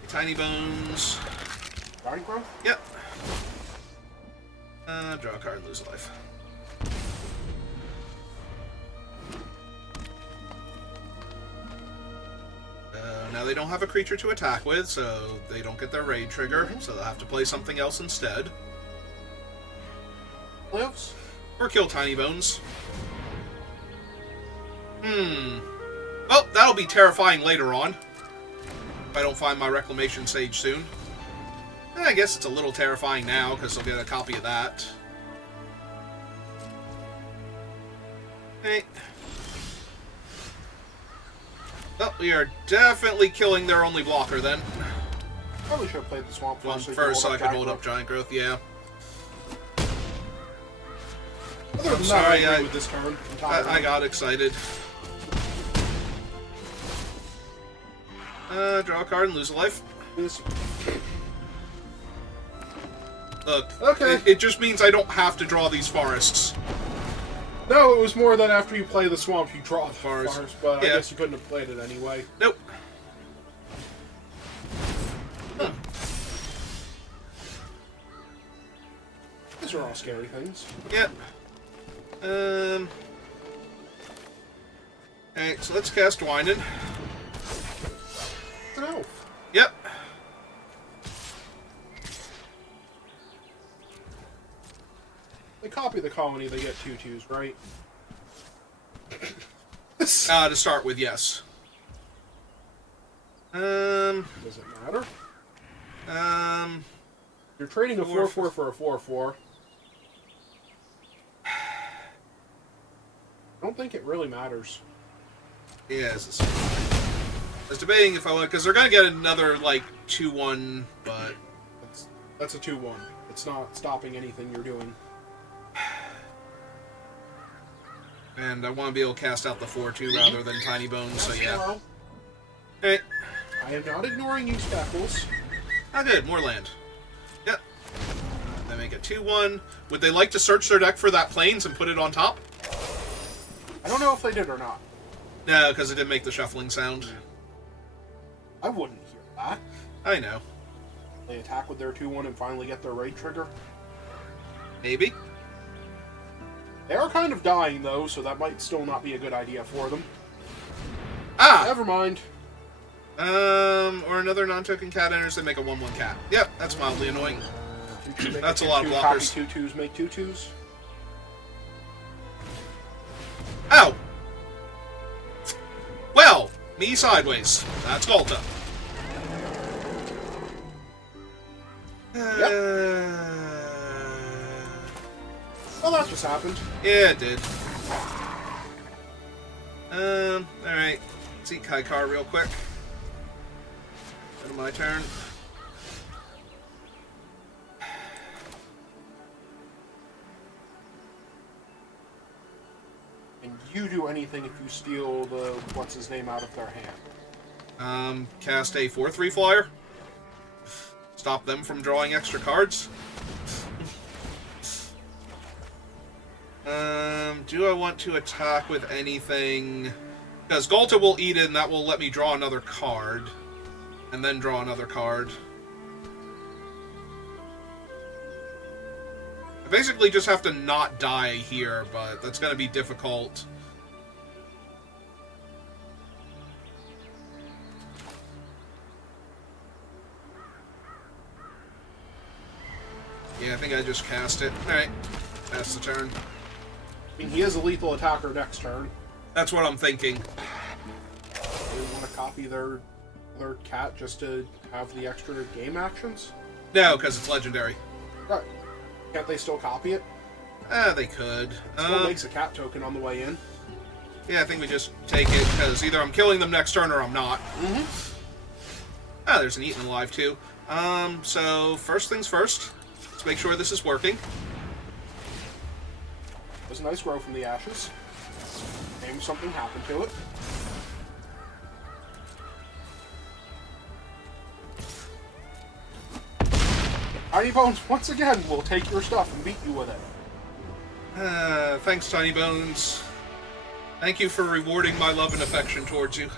Tiny Bones. Garden Growth? Yep. Draw a card and lose a life. Now they don't have a creature to attack with, so they don't get their raid trigger, so they'll have to play something else instead. Lives? Or kill Tiny Bones. Well, that'll be terrifying later on. If I don't find my Reclamation Sage soon. I guess it's a little terrifying now, because they'll get a copy of that. Hey. Well, we are definitely killing their only blocker then. Probably should have played the swamp Well, first. first so I could hold up Giant Growth, yeah. Other than that, sorry, I agree with this turn. I got excited. Draw a card and lose a life. This- Look, Okay. it just means I don't have to draw these forests. No, it was more that after you play the swamp, you draw the Forest. forest, but Yeah. I guess you couldn't have played it anyway. Nope. Huh. These are all scary things. Yep. Alright, so let's cast Winden. It's an elf. Yep. They copy the colony, they get 2/2s, right? To start with, yes. Does it matter? You're trading a 4/4 for a 4/4. I don't think it really matters. Yes. I was debating if I want, because they're gonna get another like 2/1, but That's a 2/1. It's not stopping anything you're doing. and I want to be able to cast out the 4/2 rather than Tiny Bones. So yeah. Well, Hey, I am not ignoring you, Speckles. ah, good, more land. Yep. They make it 2/1. Would they like to search their deck for that plains and put it on top? I don't know if they did or not. No, because it didn't make the shuffling sound. I wouldn't hear that. I know. They attack with their 2/1 and finally get their raid trigger. Maybe. They are kind of dying, though, so that might still not be a good idea for them. Ah! Never mind. Or another non-token cat enters, they make a 1/1 cat. Yep, that's mildly annoying. 2/2 make That's a 2/2, lot of copy blockers. 2/2s, make 2/2s. Ow! Well, me sideways. That's Volta. Well, that just happened. Yeah, it did. Alright. Let's eat Kaikar real quick. Go to my turn. And you do anything if you steal the what's-his-name out of their hand. Cast a 4/3 flyer. Stop them from drawing extra cards. Do I want to attack with anything? Because Galta will eat it, and that will let me draw another card. And then draw another card. I basically just have to not die here, but that's going to be difficult. Yeah, I think I just cast it. Alright, that's the turn. I mean, he is a lethal attacker next turn. That's what I'm thinking. They want to copy their cat just to have the extra game actions? No, because it's legendary. Right. Can't they still copy it? They could. Still makes a cat token on the way in. Yeah, I think we just take it, because either I'm killing them next turn or I'm not. Mm-hmm. Ah, there's an Eaten Alive, too. So, first things first. Let's make sure this is working. There's a nice grow from the ashes. Maybe something happened to it. Tiny Bones, once again, will take your stuff and beat you with it. Thanks, Tiny Bones. Thank you for rewarding my love and affection towards you.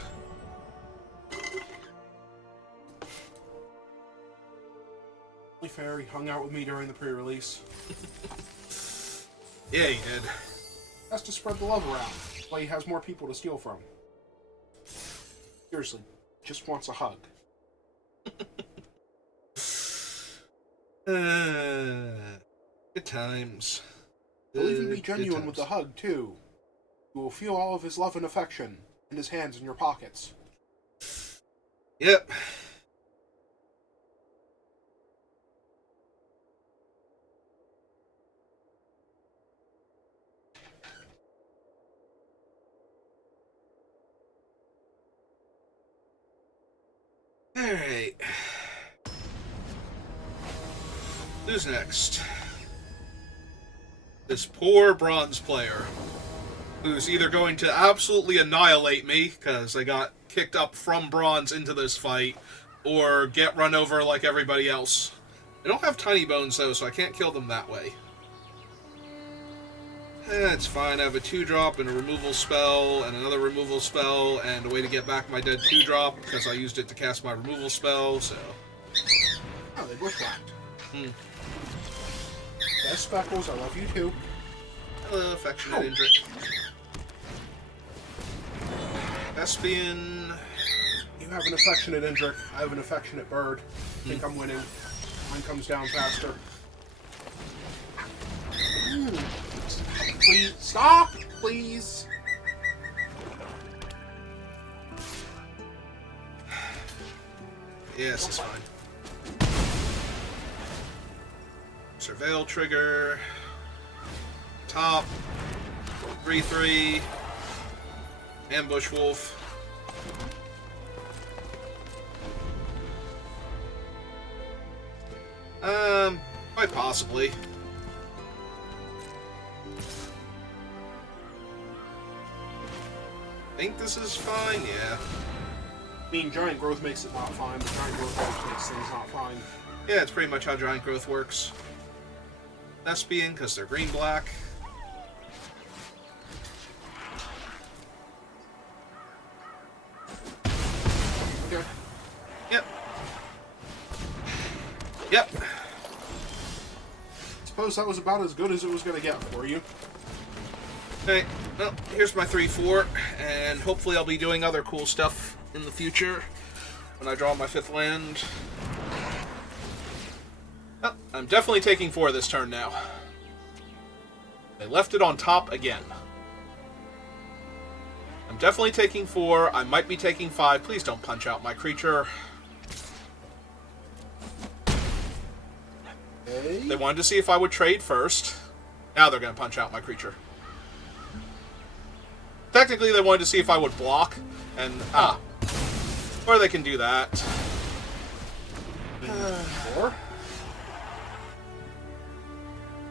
Only fair, he hung out with me during the pre-release. Yeah, he did. Has to spread the love around. That's why he has more people to steal from. Seriously, just wants a hug. Good times. He'll even be Good genuine with the times. hug, too. You will feel all of his love and affection in his hands in your pockets. Yep. Alright. Who's next? This poor bronze player, who's either going to absolutely annihilate me, because I got kicked up from bronze into this fight, or get run over like everybody else. I don't have tiny bones, though, so I can't kill them that way. It's fine. I have a 2-drop and a removal spell, and another removal spell, and a way to get back my dead 2-drop, because I used it to cast my removal spell, so... Oh, they bushwhacked. Yes, Speckles, I love you too. Hello, affectionate Indrik. Espion... You have an affectionate Indrik. I have an affectionate bird. I think I'm winning. Mine comes down faster. Please, stop! Please! Yes, it's fine. Surveil trigger. Top. 3/3. Ambush wolf. Quite possibly. Think this is fine? Yeah. I mean, giant growth makes it not fine, but giant growth always makes things not fine. Yeah, it's pretty much how giant growth works. Espion, because they're green-black. Okay. Yep. Yep. Suppose that was about as good as it was going to get for you. Okay, well, here's my 3/4, and hopefully I'll be doing other cool stuff in the future when I draw my 5th land. Oh, I'm definitely taking 4 this turn now. They left it on top again. I'm definitely taking 4. I might be taking 5. Please don't punch out my creature. Okay. They wanted to see if I would trade first. Now they're going to punch out my creature. Technically, they wanted to see if I would block, and or they can do that. 4.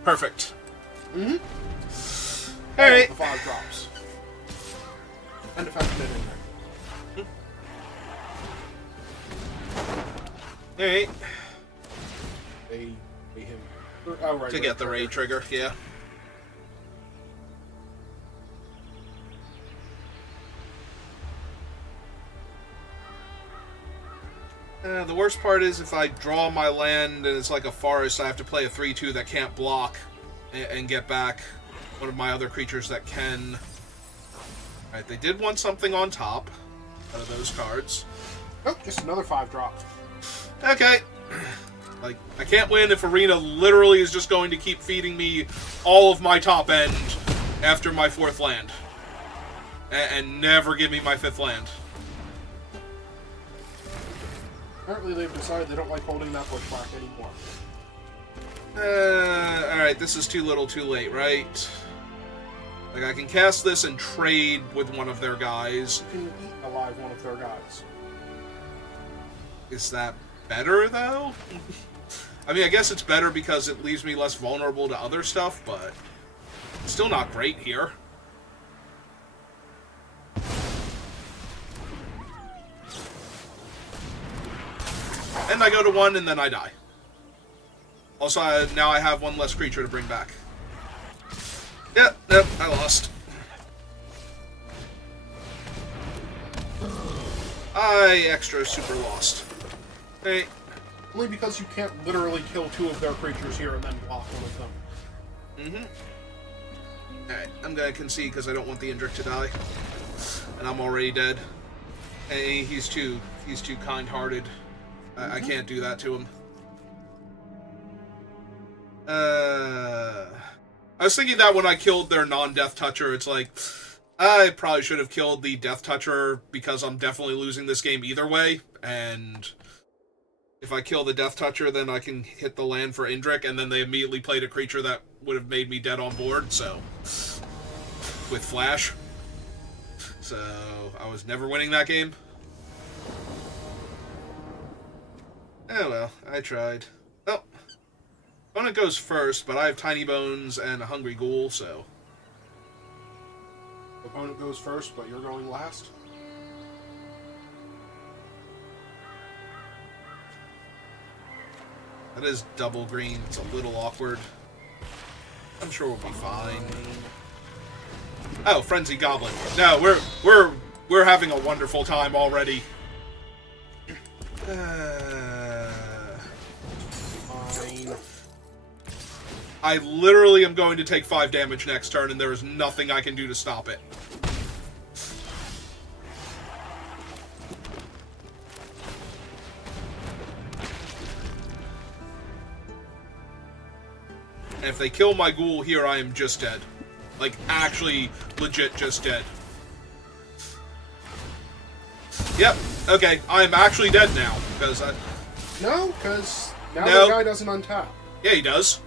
Perfect. Mm-hmm. All right. The 5 drops. And affectionate Indrik. All right. They him. Oh, right. To get the raid trigger, yeah. The worst part is if I draw my land and it's like a forest, I have to play a 3/2 that can't block and get back one of my other creatures that can. Alright, they did want something on top out of those cards. Oh, just another 5 drop. Okay. Like, I can't win if Arena literally is just going to keep feeding me all of my top end after my 4th land. And never give me my 5th land. Apparently they've decided they don't like holding that bushwhack anymore. Alright, this is too little too late, right? Like, I can cast this and trade with one of their guys. You can eat alive one of their guys. Is that better, though? I mean, I guess it's better because it leaves me less vulnerable to other stuff, but it's still not great here. And I go to 1, and then I die. Also, now I have 1 less creature to bring back. Yep, I lost. I extra super lost. Hey. Only because you can't literally kill 2 of their creatures here and then block one of them. Mm-hmm. Alright, I'm gonna concede because I don't want the Indrik to die. And I'm already dead. Hey, he's too kind-hearted. I can't do that to him. I was thinking that when I killed their non-Death Toucher, it's like, I probably should have killed the Death Toucher because I'm definitely losing this game either way, and if I kill the Death Toucher, then I can hit the land for Indrik, and then they immediately played a creature that would have made me dead on board, so, with Flash. So, I was never winning that game. Oh well, I tried. Well, opponent goes first, but I have Tiny Bones and a Hungry Ghoul, so... Opponent goes first, but you're going last. That is double green. It's a little awkward. I'm sure we'll be fine. Oh, Frenzy Goblin. No, we're having a wonderful time already. Fine. I literally am going to take 5 damage next turn, and there is nothing I can do to stop it. And if they kill my ghoul here, I am just dead. Like, actually, legit just dead. Yep, okay, I am actually dead now, because I... No, because now No. the guy doesn't untap. Yeah, he does.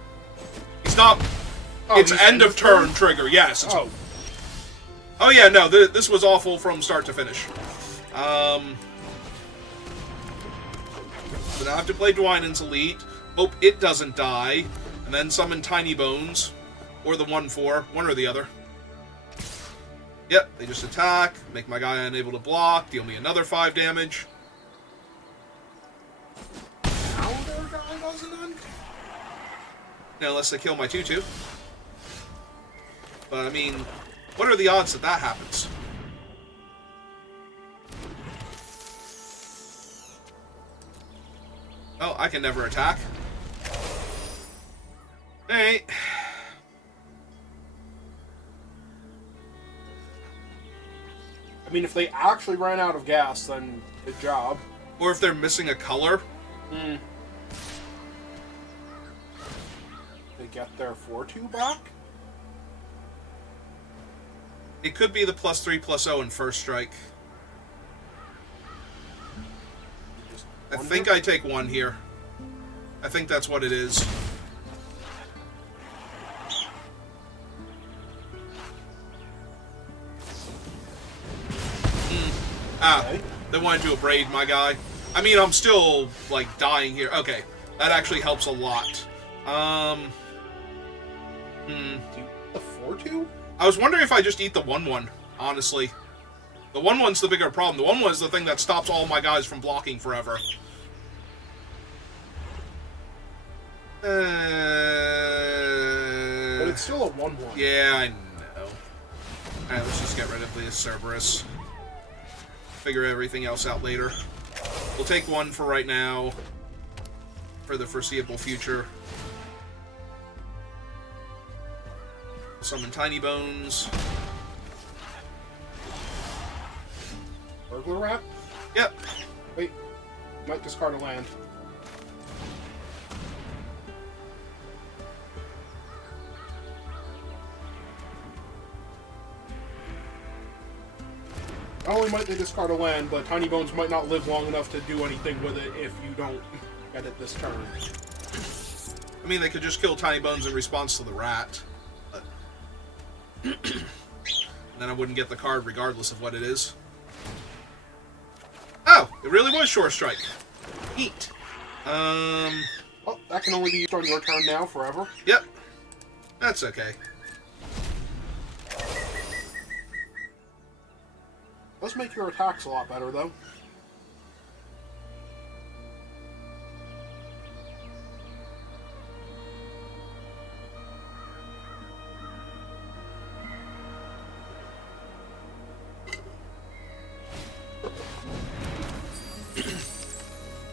He's not... Oh, it's he's end of turn trigger, yes. It's... Oh, Oh yeah, no, this was awful from start to finish. So now I have to play Dwynen's Elite, hope it doesn't die, and then summon Tiny Bones, or the 1/4, one or the other. Yep, they just attack, make my guy unable to block, deal me another 5 damage. now their guy doesn't untap. Now, unless they kill my 2/2. But I mean, what are the odds that that happens? Oh, I can never attack. Alright. I mean, if they actually ran out of gas, then good job. Or if they're missing a color. Hmm. They get their 4-2 back? It could be the +3/+0 in first strike. Just I wonder. think I take 1 here. I think that's what it is. Ah, Okay. they wanted to abrade my guy. I mean, I'm still, like, dying here. Okay, that actually helps a lot. Do you the 4-2? I was wondering if I just eat the 1/1, honestly. The 1/1's the bigger problem. The 1/1 is the thing that stops all my guys from blocking forever. But it's still a 1-1. Yeah, I know. Alright, let's just get rid of the Cerberus. Figure everything else out later. We'll take 1 for right now. For the foreseeable future. Summon Tiny Bones. Burglar Rat? Yep. Wait. Might discard a land. Not only might they discard a land, but Tiny Bones might not live long enough to do anything with it if you don't get it this turn. I mean, they could just kill Tiny Bones in response to the rat. But... and then I wouldn't get the card regardless of what it is. Oh, it really was Shore Strike. Neat. Well, that can only be used on your turn now, forever. Yep. That's okay. Does make your attacks a lot better, though.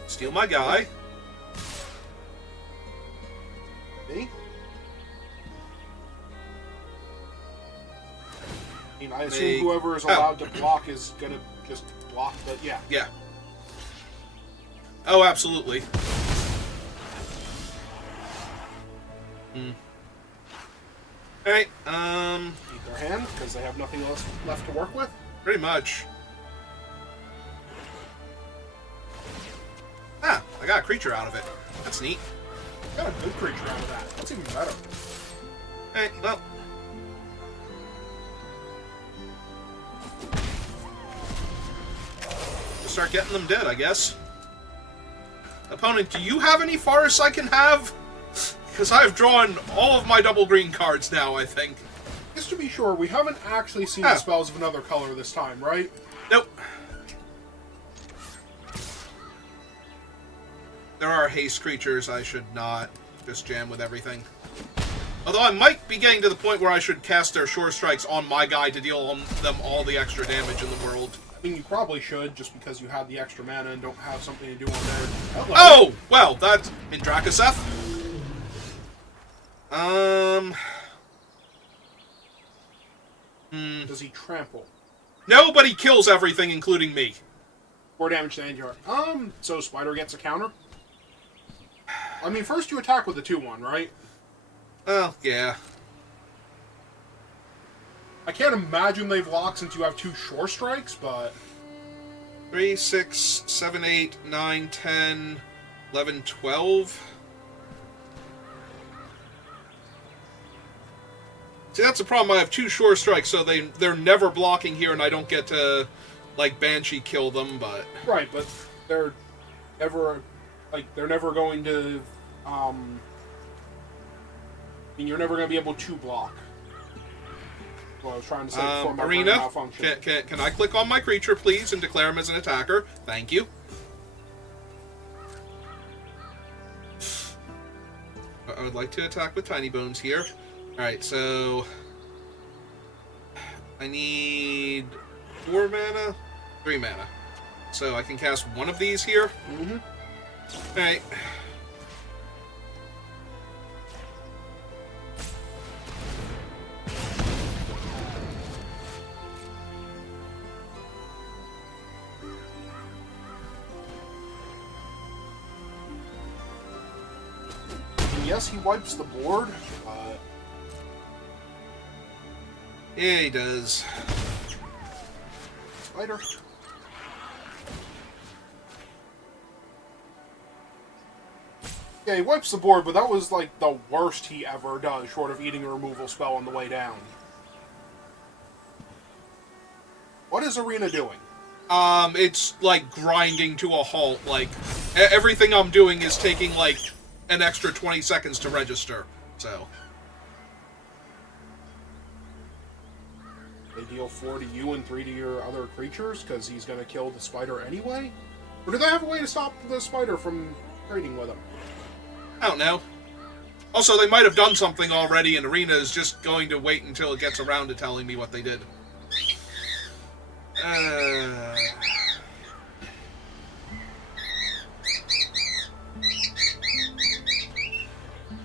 Steal my guy. Me? I mean, I assume Make- whoever is allowed to block is gonna just block, but yeah. Yeah. Oh, absolutely. Alright, Eat their hand, because they have nothing else left to work with. pretty much. Ah, I got a creature out of it. That's neat. Got a good creature out of that. That's even better. Alright, well. We'll start getting them dead, I guess. Opponent, do you have any forests I can have? Because I've drawn all of my double green cards now, I think. Just to be sure, we haven't actually seen the spells of another color this time, right? Nope. There are haste creatures I should not just jam with everything. Although I might be getting to the point where I should cast their Shore Strikes on my guy to deal them all the extra damage in the world. I mean, you probably should, just because you have the extra mana and don't have something to do on there. Oh! Well, that's in Drakaseth. Does he trample? Nobody kills everything, including me. 4 damage to Anjar. So Spider gets a counter? I mean, first you attack with the 2/1, right? Oh, yeah. I can't imagine they've locked since you have 2 Shore Strikes, but... 3, 6, 7, 8, 9, 10, 11, 12. See, that's the problem. I have 2 Shore Strikes, so they're never blocking here, and I don't get to, like, Banshee kill them, but... Right, but they're never... Like, they're never going to... I mean, you're never going to be able to block. Well, I was trying to say before my brain Arena, malfunctioned. can I click on my creature, please, and declare him as an attacker? Thank you. I would like to attack with Tiny Bones here. Alright, so... I need 4 mana? 3 mana. So I can cast one of these here. Mm-hmm. Alright. Yes, he wipes the board, but... Yeah, he does. Spider. Yeah, he wipes the board, but that was, like, the worst he ever does, short of eating a removal spell on the way down. What is Arena doing? It's, like, grinding to a halt. Like, everything I'm doing is taking, like, an extra 20 seconds to register, so... They deal 4 to you and 3 to your other creatures, because he's going to kill the spider anyway? Or do they have a way to stop the spider from trading with him? I don't know. Also, they might have done something already, and Arena is just going to wait until it gets around to telling me what they did.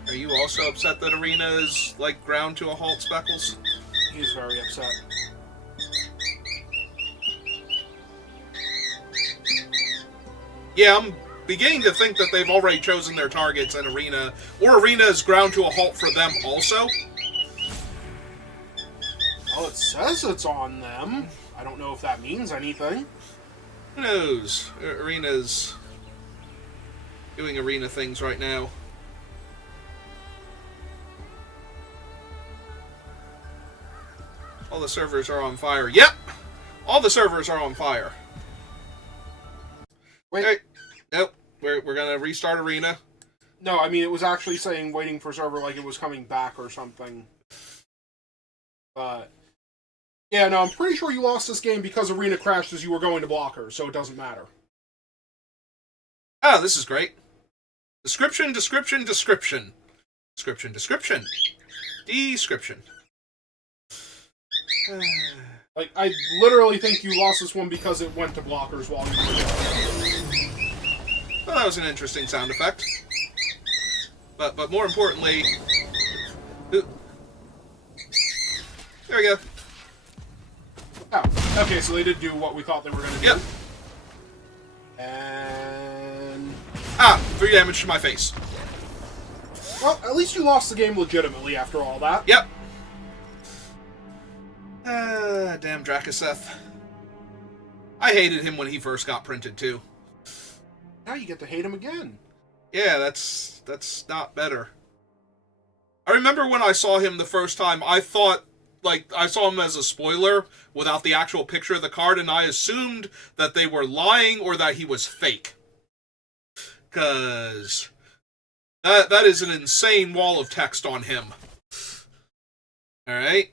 Are you also upset that Arena is, like, ground to a halt, Speckles? He's very upset. Yeah, I'm beginning to think that they've already chosen their targets in Arena, or Arena is ground to a halt for them also. Well, it says it's on them. I don't know if that means anything. Who knows? Arena's doing Arena things right now. All the servers are on fire. Yep! All the servers are on fire. Wait. Hey. Nope. We're gonna restart Arena. No, I mean, it was actually saying waiting for server like it was coming back or something. But... yeah, no, I'm pretty sure you lost this game because Arena crashed as you were going to blocker, so it doesn't matter. Ah, this is great. Description, description, description. Description, description. Description. Like, I literally think you lost this one because it went to blockers while you were there. Well, that was an interesting sound effect. But more importantly... There we go. Oh, okay, so they did do what we thought they were going to do. Yep. And... 3 damage to my face. well, at least you lost the game legitimately after all that. Yep. Damn Drakaseth. I hated him when he first got printed, too. Now you get to hate him again. Yeah, that's not better. I remember when I saw him the first time, I thought, like, I saw him as a spoiler without the actual picture of the card, and I assumed that they were lying or that he was fake. because that is an insane wall of text on him. All right.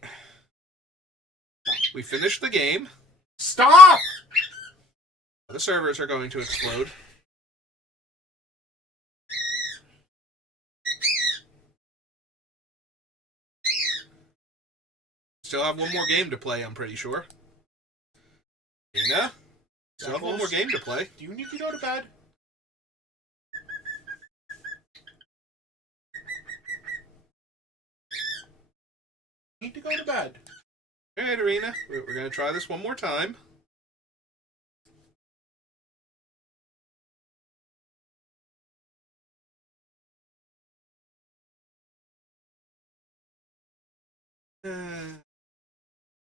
We finished the game. Stop! The servers are going to explode. Still have one more game to play, I'm pretty sure. Dana? Still have one more game to play. Do you need to go to bed? Need to go to bed. Alright, Arena. We're going to try this one more time.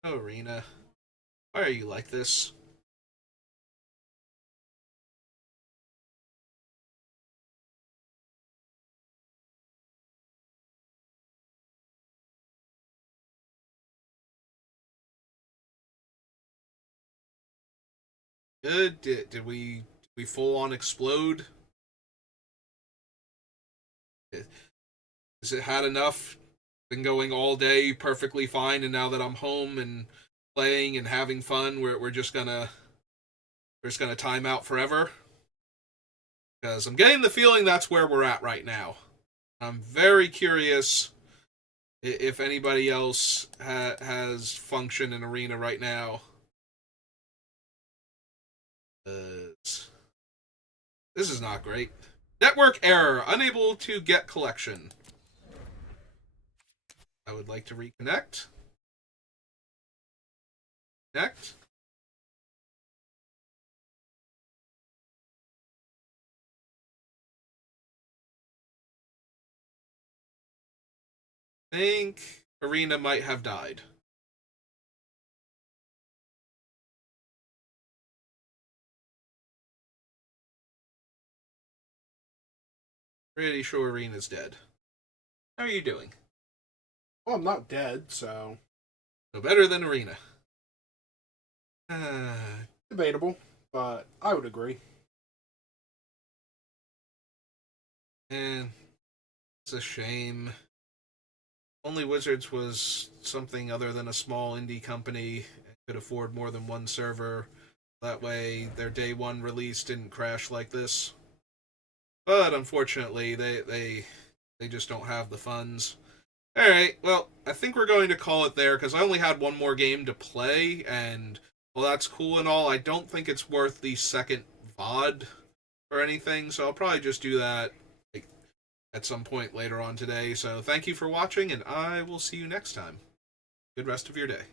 Oh, Arena. Why are you like this? Good. Did we full on explode? Has it had enough? Been going all day perfectly fine, and now that I'm home and playing and having fun, we're just gonna time out forever? Because I'm getting the feeling that's where we're at right now. I'm very curious if anybody else has function in Arena right now. This is not great. Network error. Unable to get collection. I would like to reconnect. Connect. I think Arena might have died. Pretty sure Arena's dead. How are you doing? Well, I'm not dead, so... No better than Arena. Debatable, but I would agree. And it's a shame. Only Wizards was something other than a small indie company and could afford more than one server. That way, their day one release didn't crash like this. But unfortunately, they just don't have the funds. Alright, well, I think we're going to call it there, because I only had one more game to play, and, well, that's cool and all. I don't think it's worth the second VOD or anything, so I'll probably just do that at some point later on today. So thank you for watching, and I will see you next time. Good rest of your day.